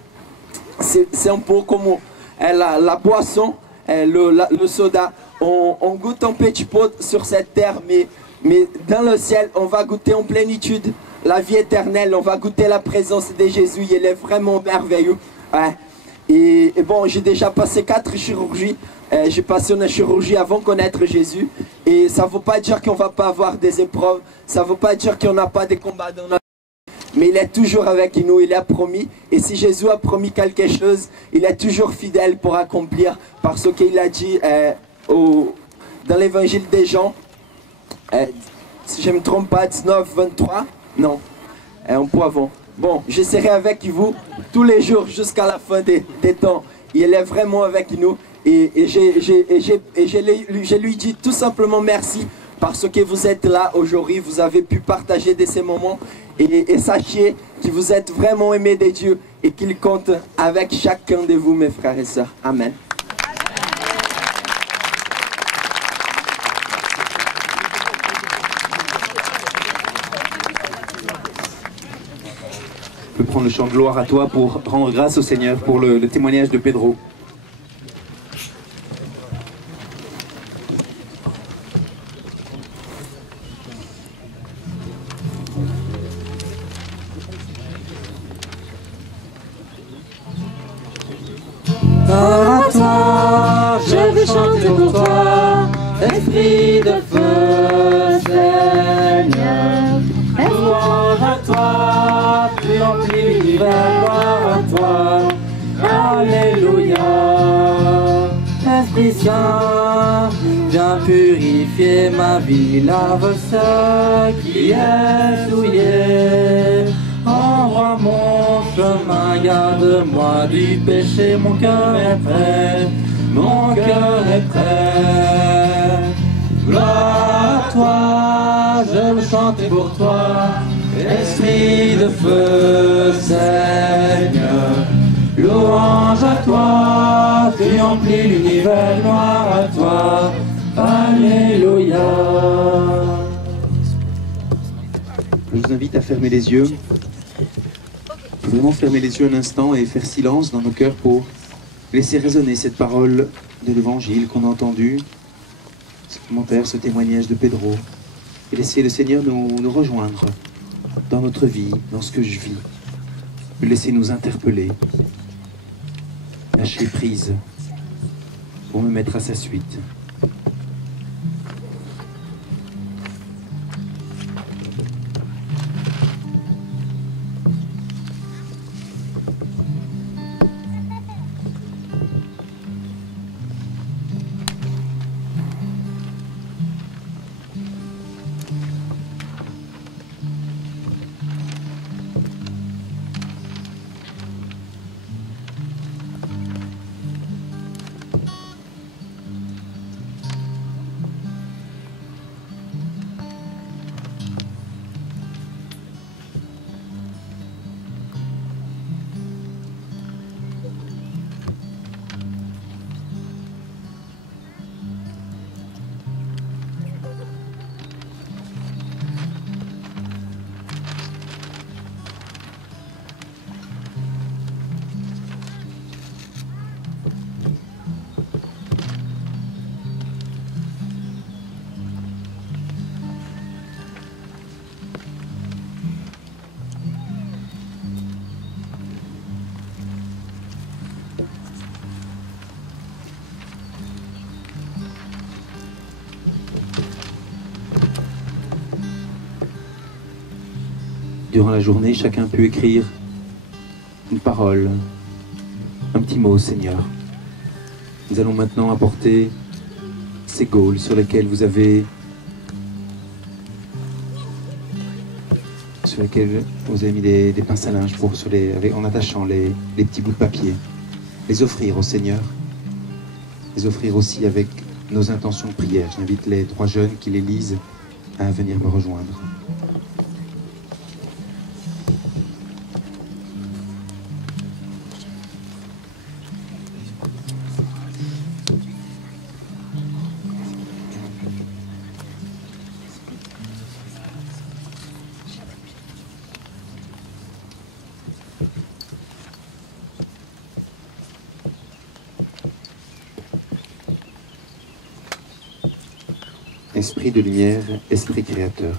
la boisson, le soda. On goûte un petit peu sur cette terre, mais dans le ciel, on va goûter en plénitude la vie éternelle. On va goûter la présence de Jésus. Il est vraiment merveilleux. Et bon, j'ai déjà passé 4 chirurgies. J'ai passé une chirurgie avant de connaître Jésus. Et ça ne veut pas dire qu'on ne va pas avoir des épreuves. Ça ne veut pas dire qu'on n'a pas de combats dans notre vie. Mais il est toujours avec nous, il a promis. Et si Jésus a promis quelque chose, il est toujours fidèle pour accomplir. Parce qu'il a dit dans l'évangile des Jean, si je ne me trompe pas, 19, 23, non, un peu avant. Bon, je serai avec vous tous les jours jusqu'à la fin des temps. Il est vraiment avec nous. Et je lui dis tout simplement merci parce que vous êtes là aujourd'hui. Vous avez pu partager de ces moments. Et sachez que vous êtes vraiment aimés de Dieu et qu'il compte avec chacun de vous, mes frères et sœurs. Amen. Je peux prendre le chant de gloire à toi pour rendre grâce au Seigneur pour le témoignage de Pedro. Gloire à toi, je vais chanter pour toi, esprit de feu, Seigneur. Gloire à toi, tu remplis l'univers, gloire à toi, alléluia. Esprit Saint, viens purifier ma vie, lave ce qui est souillé. Envoie mon chemin, garde-moi du péché, mon cœur est prêt, mon cœur est prêt. Gloire à toi, je veux chanter pour toi, esprit de feu, Seigneur. Louange à toi, tu emplis l'univers, gloire à toi, alléluia. Je vous invite à fermer les yeux. Vraiment fermer les yeux un instant et faire silence dans nos cœurs pour laisser résonner cette parole de l'évangile qu'on a entendue, ce commentaire, ce témoignage de Pedro, et laisser le Seigneur nous rejoindre dans notre vie, dans ce que je vis, le laisser nous interpeller, lâcher prise pour me mettre à sa suite. durant la journée, chacun peut écrire une parole, un petit mot au Seigneur. Nous allons maintenant apporter ces gaules sur lesquelles vous avez mis des pinces à linge en attachant les petits bouts de papier. Les offrir au Seigneur. Les offrir aussi avec nos intentions de prière. J'invite les 3 jeunes qui les lisent à venir me rejoindre. Esprit de lumière, esprit créateur.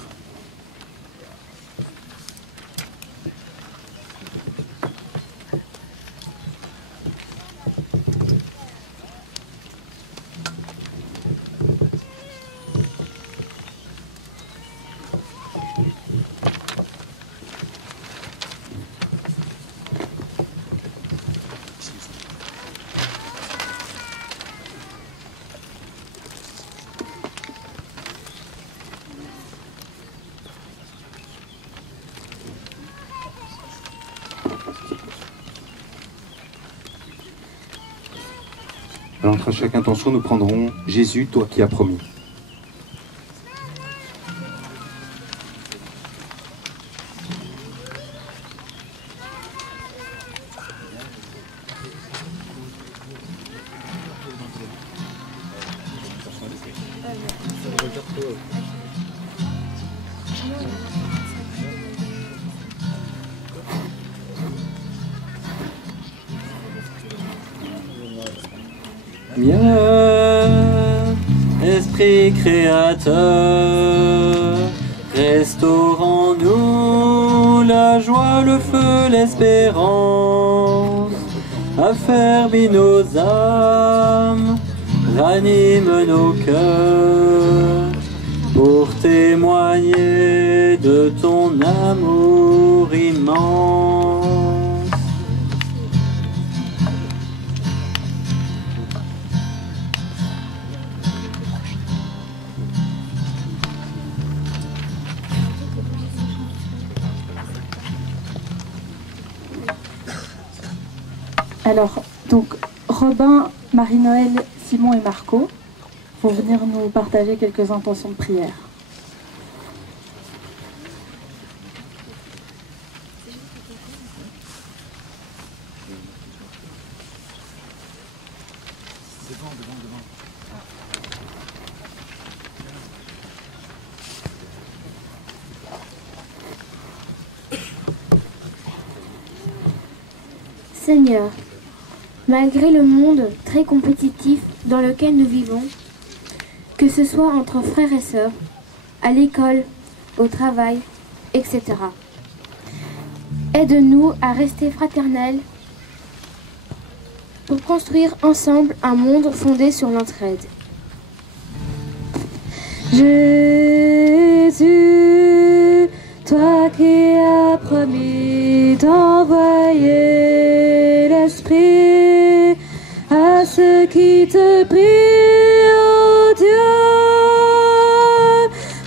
Alors, entre chaque intention, nous prendrons « Jésus, toi qui as promis ». Viens, Esprit créateur, restaurons-nous la joie, le feu, l'espérance, affermis nos âmes, ranime nos cœurs, pour témoigner de ton amour immense. Alors, donc, Robin, Marie-Noël, Simon et Marco vont venir nous partager quelques intentions de prière. Seigneur, malgré le monde très compétitif dans lequel nous vivons, que ce soit entre frères et sœurs, à l'école, au travail, etc. Aide-nous à rester fraternels pour construire ensemble un monde fondé sur l'entraide. Jésus, toi qui as promis d'envoyer l'Esprit à ceux qui te prient, oh Dieu,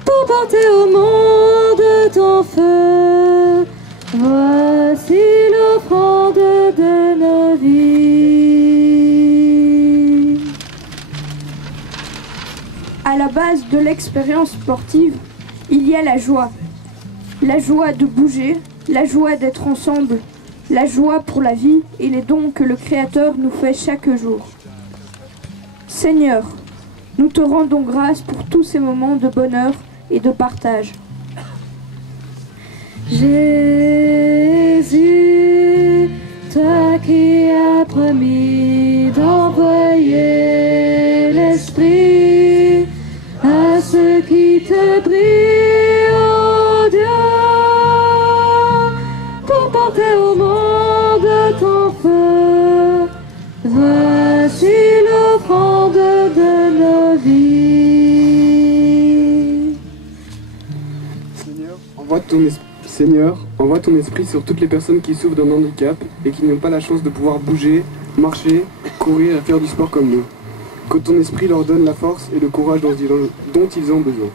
pour porter au monde ton feu. Voici l'offrande de nos vies. À la base de l'expérience sportive, il y a la joie. La joie de bouger, la joie d'être ensemble, la joie pour la vie et les dons que le Créateur nous fait chaque jour. Seigneur, nous te rendons grâce pour tous ces moments de bonheur et de partage. Jésus, toi qui as promis d'envoyer l'Esprit à ceux qui te prient, oh Dieu, pour porter au monde ton feu. Voici l'offrande de nos vies. Seigneur, envoie ton Seigneur, envoie ton esprit sur toutes les personnes qui souffrent d'un handicap et qui n'ont pas la chance de pouvoir bouger, marcher, courir et faire du sport comme nous. Que ton esprit leur donne la force et le courage dont ils ont besoin.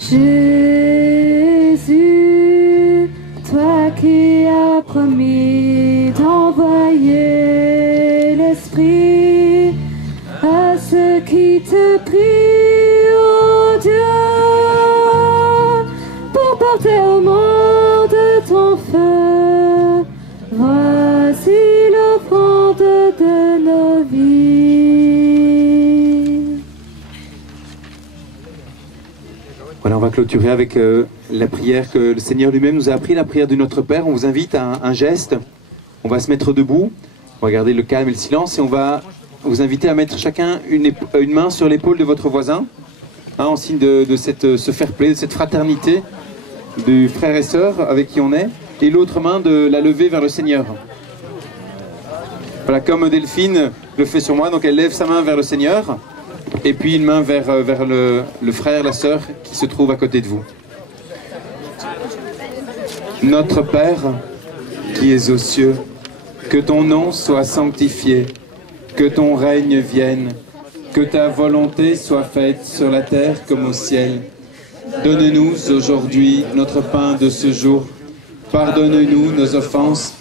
Jésus, toi qui as promis d'envoyer l'Esprit à ceux qui te prient, ô Dieu, pour porter au monde ton feu. Voici l'offrande de nos vies. Voilà, on va clôturer avec la prière que le Seigneur lui-même nous a appris, la prière de notre Père. On vous invite à un geste. On va se mettre debout, on va garder le calme et le silence et on va vous inviter à mettre chacun une main sur l'épaule de votre voisin, hein, en signe de ce fair play, de cette fraternité du frère et sœur avec qui on est, et l'autre main de la lever vers le Seigneur. Voilà, comme Delphine le fait sur moi, donc elle lève sa main vers le Seigneur, et puis une main vers le frère, la sœur qui se trouve à côté de vous. Notre Père, qui es aux cieux, que ton nom soit sanctifié, que ton règne vienne, que ta volonté soit faite sur la terre comme au ciel. Donne-nous aujourd'hui notre pain de ce jour. Pardonne-nous nos offenses,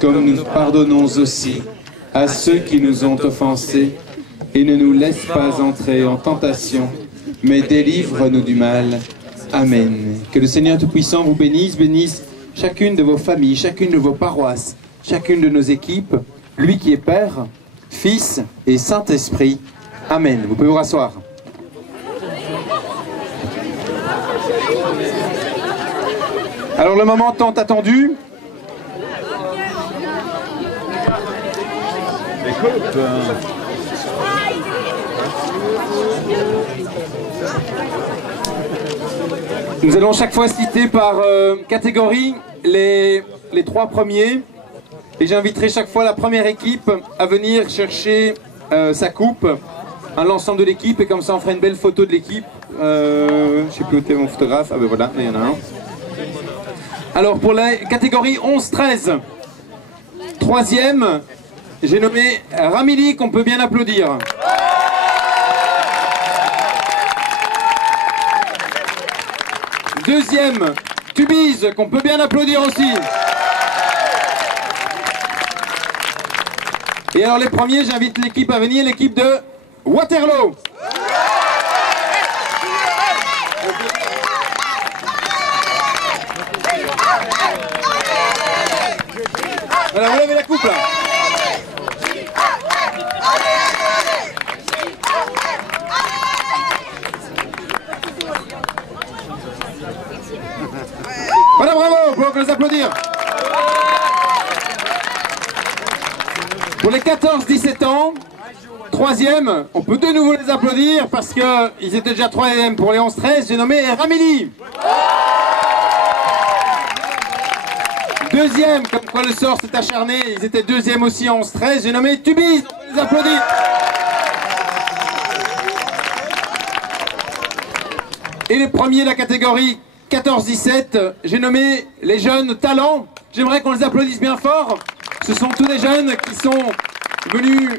comme nous pardonnons aussi à ceux qui nous ont offensés. Et ne nous laisse pas entrer en tentation, mais délivre-nous du mal. Amen. Que le Seigneur Tout-Puissant vous bénisse, bénisse chacune de vos familles, chacune de vos paroisses, chacune de nos équipes, lui qui est Père, Fils et Saint-Esprit. Amen. Vous pouvez vous rasseoir. Alors le moment tant attendu. Nous allons chaque fois citer par catégorie les 3 premiers. Et j'inviterai chaque fois la première équipe à venir chercher sa coupe, l'ensemble de l'équipe, et comme ça on fera une belle photo de l'équipe. Je ne sais plus où était mon photographe. Ah ben voilà, il y en a un. Alors pour la catégorie 11-13, 3e, j'ai nommé Ramili, qu'on peut bien applaudir. Deuxième, Tubize, qu'on peut bien applaudir aussi. Et alors les premiers, j'invite l'équipe à venir, l'équipe de Waterloo. Voilà, vous levez la coupe là. Voilà, bravo, pour les applaudir. Pour les 14-17 ans, 3e, on peut de nouveau les applaudir parce qu'ils étaient déjà 3e. Pour les 11-13, j'ai nommé Ramili. 2e, comme quoi le sort s'est acharné, ils étaient 2e aussi en 11-13, j'ai nommé Tubize, on peut les applaudir. Et les premiers de la catégorie 14-17, j'ai nommé les jeunes talents. J'aimerais qu'on les applaudisse bien fort. Ce sont tous des jeunes qui sont venus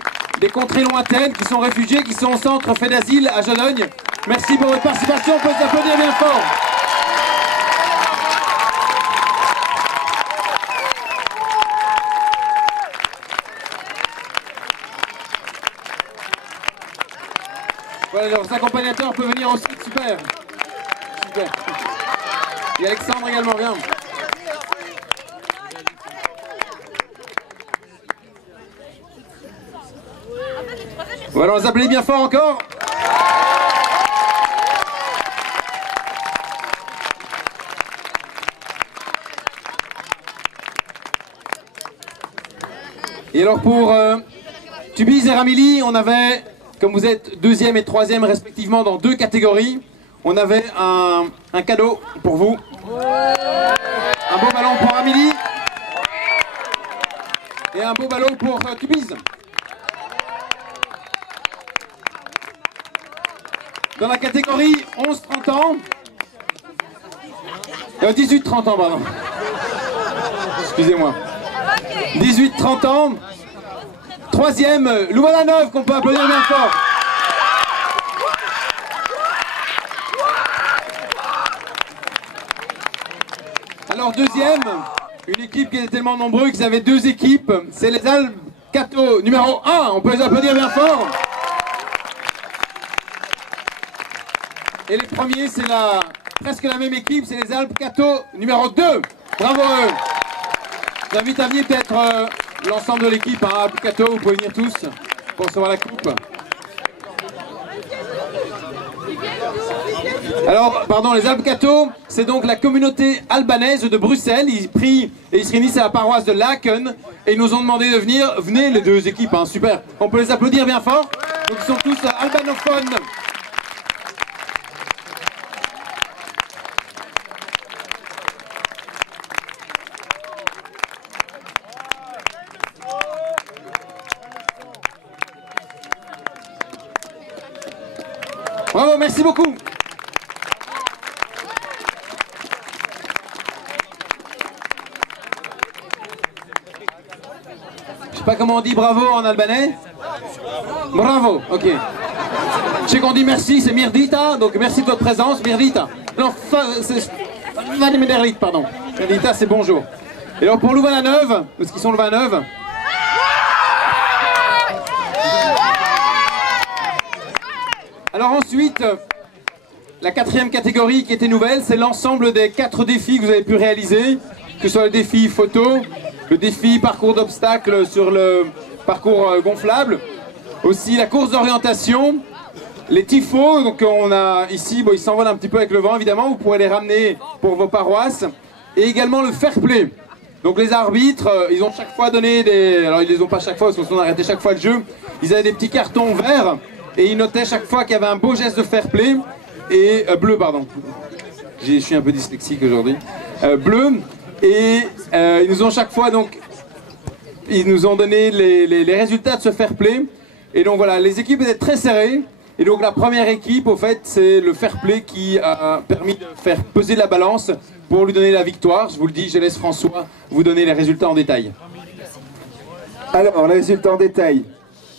des contrées lointaines, qui sont réfugiés, qui sont au centre fait d'asile à Jodogne. Merci pour votre participation, on peut les applaudir bien fort. Voilà, leurs accompagnateurs peuvent venir aussi, super. Super. Et Alexandre également, viens. Voilà, on les applaudit bien fort encore. Et alors pour Tubize et Ramili, on avait, comme vous êtes 2e et 3e respectivement dans 2 catégories, on avait un cadeau pour vous. Un beau ballon pour Ramili et un beau ballon pour Tubize. Dans la catégorie 11-30 ans, 18-30 ans, pardon. Excusez-moi. 18-30 ans. Troisième, Louvain-la-Neuve, qu'on peut applaudir bien fort. Alors deuxième, une équipe qui était tellement nombreuse qu'ils avaient deux équipes. C'est les Alpes Cateau numéro 1. On peut les applaudir bien fort. Et les premiers, c'est presque la même équipe, c'est les Alpes Cateau numéro 2. Bravo à eux. Je vous invite à venir peut-être l'ensemble de l'équipe, hein, Alpes Cateau, vous pouvez venir tous pour recevoir la coupe. Alors, pardon, les Alpes Cateau, c'est donc la communauté albanaise de Bruxelles. Ils prient et ils se réunissent à la paroisse de Laken et ils nous ont demandé de venir. Venez les deux équipes, hein, super. On peut les applaudir bien fort. Donc ils sont tous albanophones. Bravo, merci beaucoup. Je sais pas comment on dit bravo en albanais. Bravo, ok. Je sais qu'on dit merci, c'est Mirdita, donc merci de votre présence, Mirdita. Non, pardon. Mirdita, c'est bonjour. Et alors pour Louvain-la-Neuve, parce qu'ils sont Louvain-la-Neuve. Alors ensuite, la quatrième catégorie qui était nouvelle, c'est l'ensemble des 4 défis que vous avez pu réaliser, que ce soit le défi photo, le défi parcours d'obstacles sur le parcours gonflable, aussi la course d'orientation, les tifos, donc on a ici, bon, ils s'envolent un petit peu avec le vent évidemment, vous pourrez les ramener pour vos paroisses, et également le fair play. Donc les arbitres, ils ont chaque fois donné des... Alors ils les ont pas chaque fois, parce qu'on a arrêté chaque fois le jeu, ils avaient des petits cartons verts, et ils notaient chaque fois qu'il y avait un beau geste de fair play, et bleu, pardon. Je suis un peu dyslexique aujourd'hui. Bleu, et ils nous ont chaque fois donc, ils nous ont donné les résultats de ce fair play. Et donc voilà, les équipes étaient très serrées. Et donc la première équipe, au fait, c'est le fair play qui a permis de faire peser la balance pour lui donner la victoire. Je vous le dis, je laisse François vous donner les résultats en détail. Alors, les résultats en détail.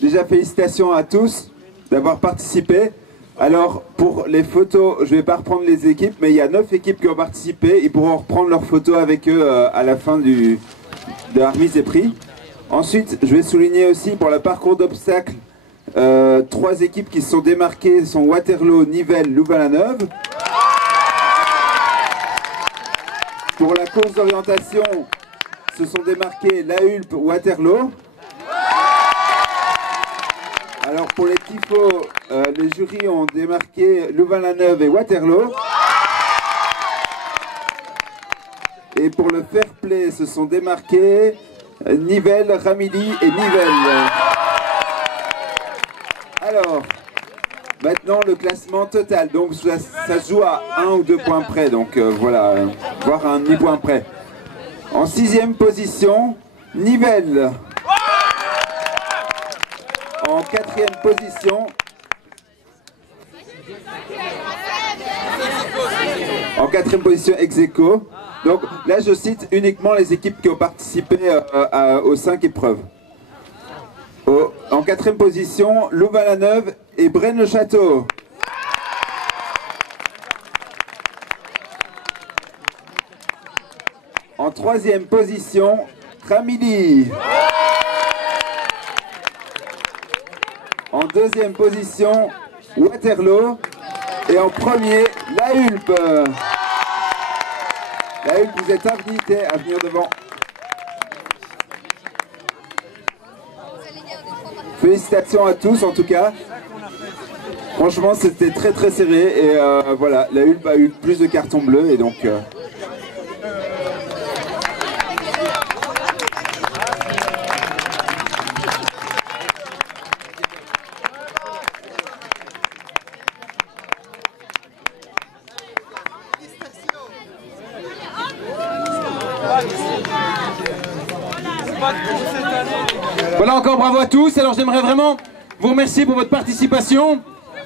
Déjà, félicitations à tous d'avoir participé. Alors, pour les photos, je ne vais pas reprendre les équipes, mais il y a 9 équipes qui ont participé. Ils pourront reprendre leurs photos avec eux à la fin de la remise des prix. Ensuite, je vais souligner aussi pour le parcours d'obstacles, 3 équipes qui se sont démarquées sont Waterloo, Nivelles, Louvain-la-Neuve. Pour la course d'orientation, se sont démarqués La Hulpe, Waterloo. Alors pour les tifos, les jurys ont démarqué Louvain-la-Neuve et Waterloo. Et pour le fair play, se sont démarqués Nivelles, Ramilly et Nivelles. Alors, maintenant le classement total. Donc ça se joue à 1 ou 2 points près. Donc voilà, voire à un demi-point près. En 6e position, Nivelles. En 4e position, ex aequo. Donc là je cite uniquement les équipes qui ont participé aux 5 épreuves. En 4e position, Louvain-la-Neuve et Braine-le-Château. En 3e position, Ramilly. En 2e position, Waterloo. Et en premier, La Hulpe. La Hulpe, vous êtes invité à venir devant. Félicitations à tous en tout cas. Franchement, c'était très très serré. Et voilà, La Hulpe a eu plus de cartons bleus. Et donc... Voilà, encore bravo à tous. Alors j'aimerais vraiment vous remercier pour votre participation.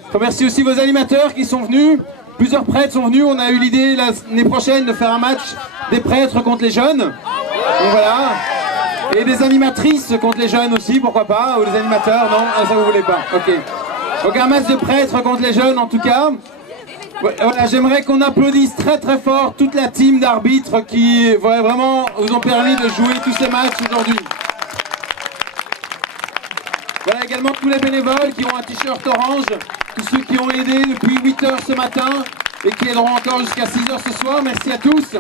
Je remercie aussi vos animateurs qui sont venus. Plusieurs prêtres sont venus, on a eu l'idée l'année prochaine de faire un match des prêtres contre les jeunes. Donc voilà. Et des animatrices contre les jeunes aussi, pourquoi pas, ou des animateurs, non, ça vous voulez pas, ok. Donc un match de prêtres contre les jeunes en tout cas. Voilà, j'aimerais qu'on applaudisse très très fort toute la team d'arbitres qui vraiment vous ont permis de jouer tous ces matchs aujourd'hui. Voilà également tous les bénévoles qui ont un t-shirt orange, tous ceux qui ont aidé depuis 8 h ce matin et qui aideront encore jusqu'à 6 h ce soir, merci à tous.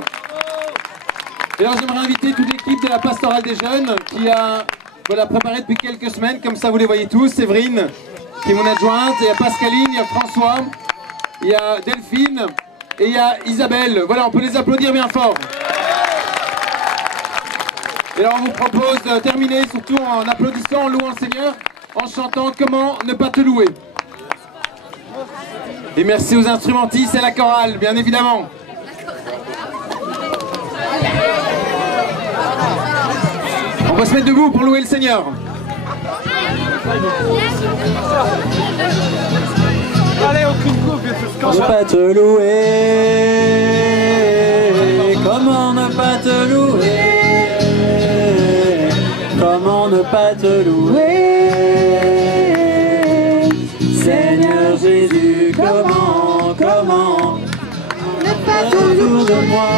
Et alors j'aimerais inviter toute l'équipe de la pastorale des jeunes qui a préparé depuis quelques semaines, comme ça vous les voyez tous, Séverine qui est mon adjointe, il y a Pascaline, il y a François, il y a Delphine et il y a Isabelle. Voilà, on peut les applaudir bien fort. Et alors on vous propose de terminer surtout en applaudissant, en louant le Seigneur, en chantant « Comment ne pas te louer ». Et merci aux instrumentistes et à la chorale, bien évidemment. On va se mettre debout pour louer le Seigneur. Allez, aucune coupe, ne pas te louer. Comment ne pas te louer? Comment ne pas te louer? Seigneur Jésus, comment ne pas te louer? Autour de moi,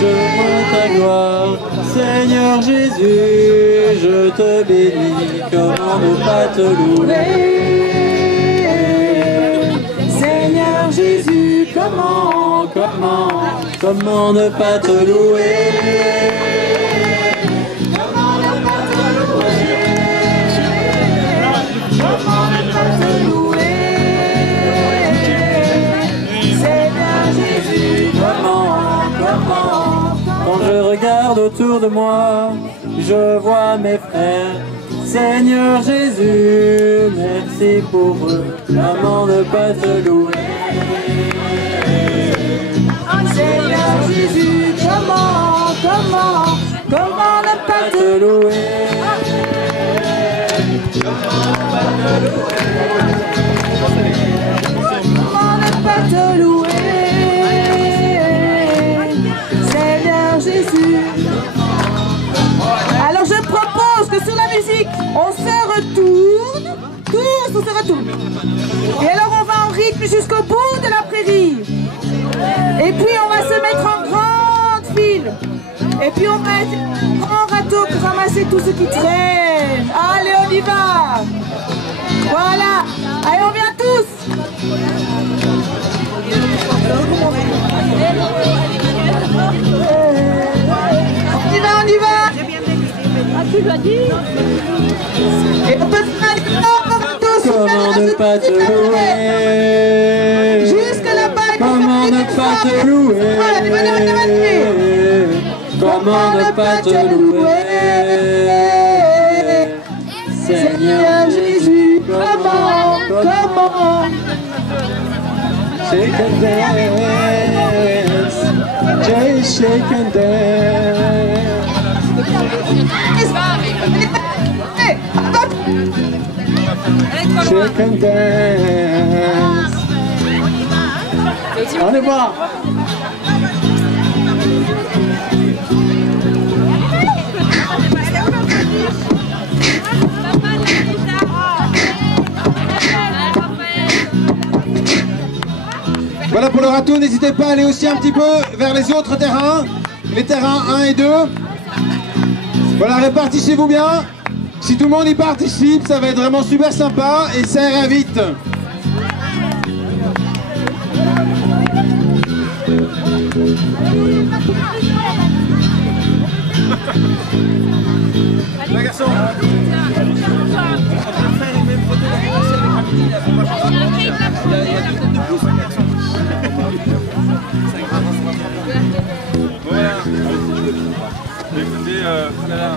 je vois ta gloire. Seigneur Jésus, je te bénis. Comment ne pas te louer? Seigneur Jésus, comment ne pas te louer? Comment ne pas te louer? Comment ne pas te louer? Seigneur Jésus, comment quand je regarde autour de moi, je vois mes frères. Seigneur Jésus, merci pour eux. Comment ne pas te louer? Seigneur Jésus, comment ne pas te louer? Comment ne pas te louer? Seigneur Jésus. Alors je propose que sur la musique, on se retourne, tous on se retourne. Et alors on va en rythme jusqu'au bout de la prairie. Et puis on va se mettre en grande file. Et puis on va être un grand râteau pour ramasser tout ce qui traîne. Allez, on y va. Voilà. Allez, on vient tous. On y va. Tu l'as dit. Et on peut faire tous. Comment ne pas te louer? Jusque là-bas. Comment ne pas te louer? Comment ne pas te louer? Seigneur Jésus, comment? Shake and dance, just shake and dance. Shake and dance. On y va. Voilà pour le râteau, n'hésitez pas à aller aussi un petit peu vers les autres terrains, les terrains 1 et 2. Voilà, répartissez-vous bien. Si tout le monde y participe, ça va être vraiment super sympa et ça ira vite. La garçon. Voilà. Écoutez, voilà.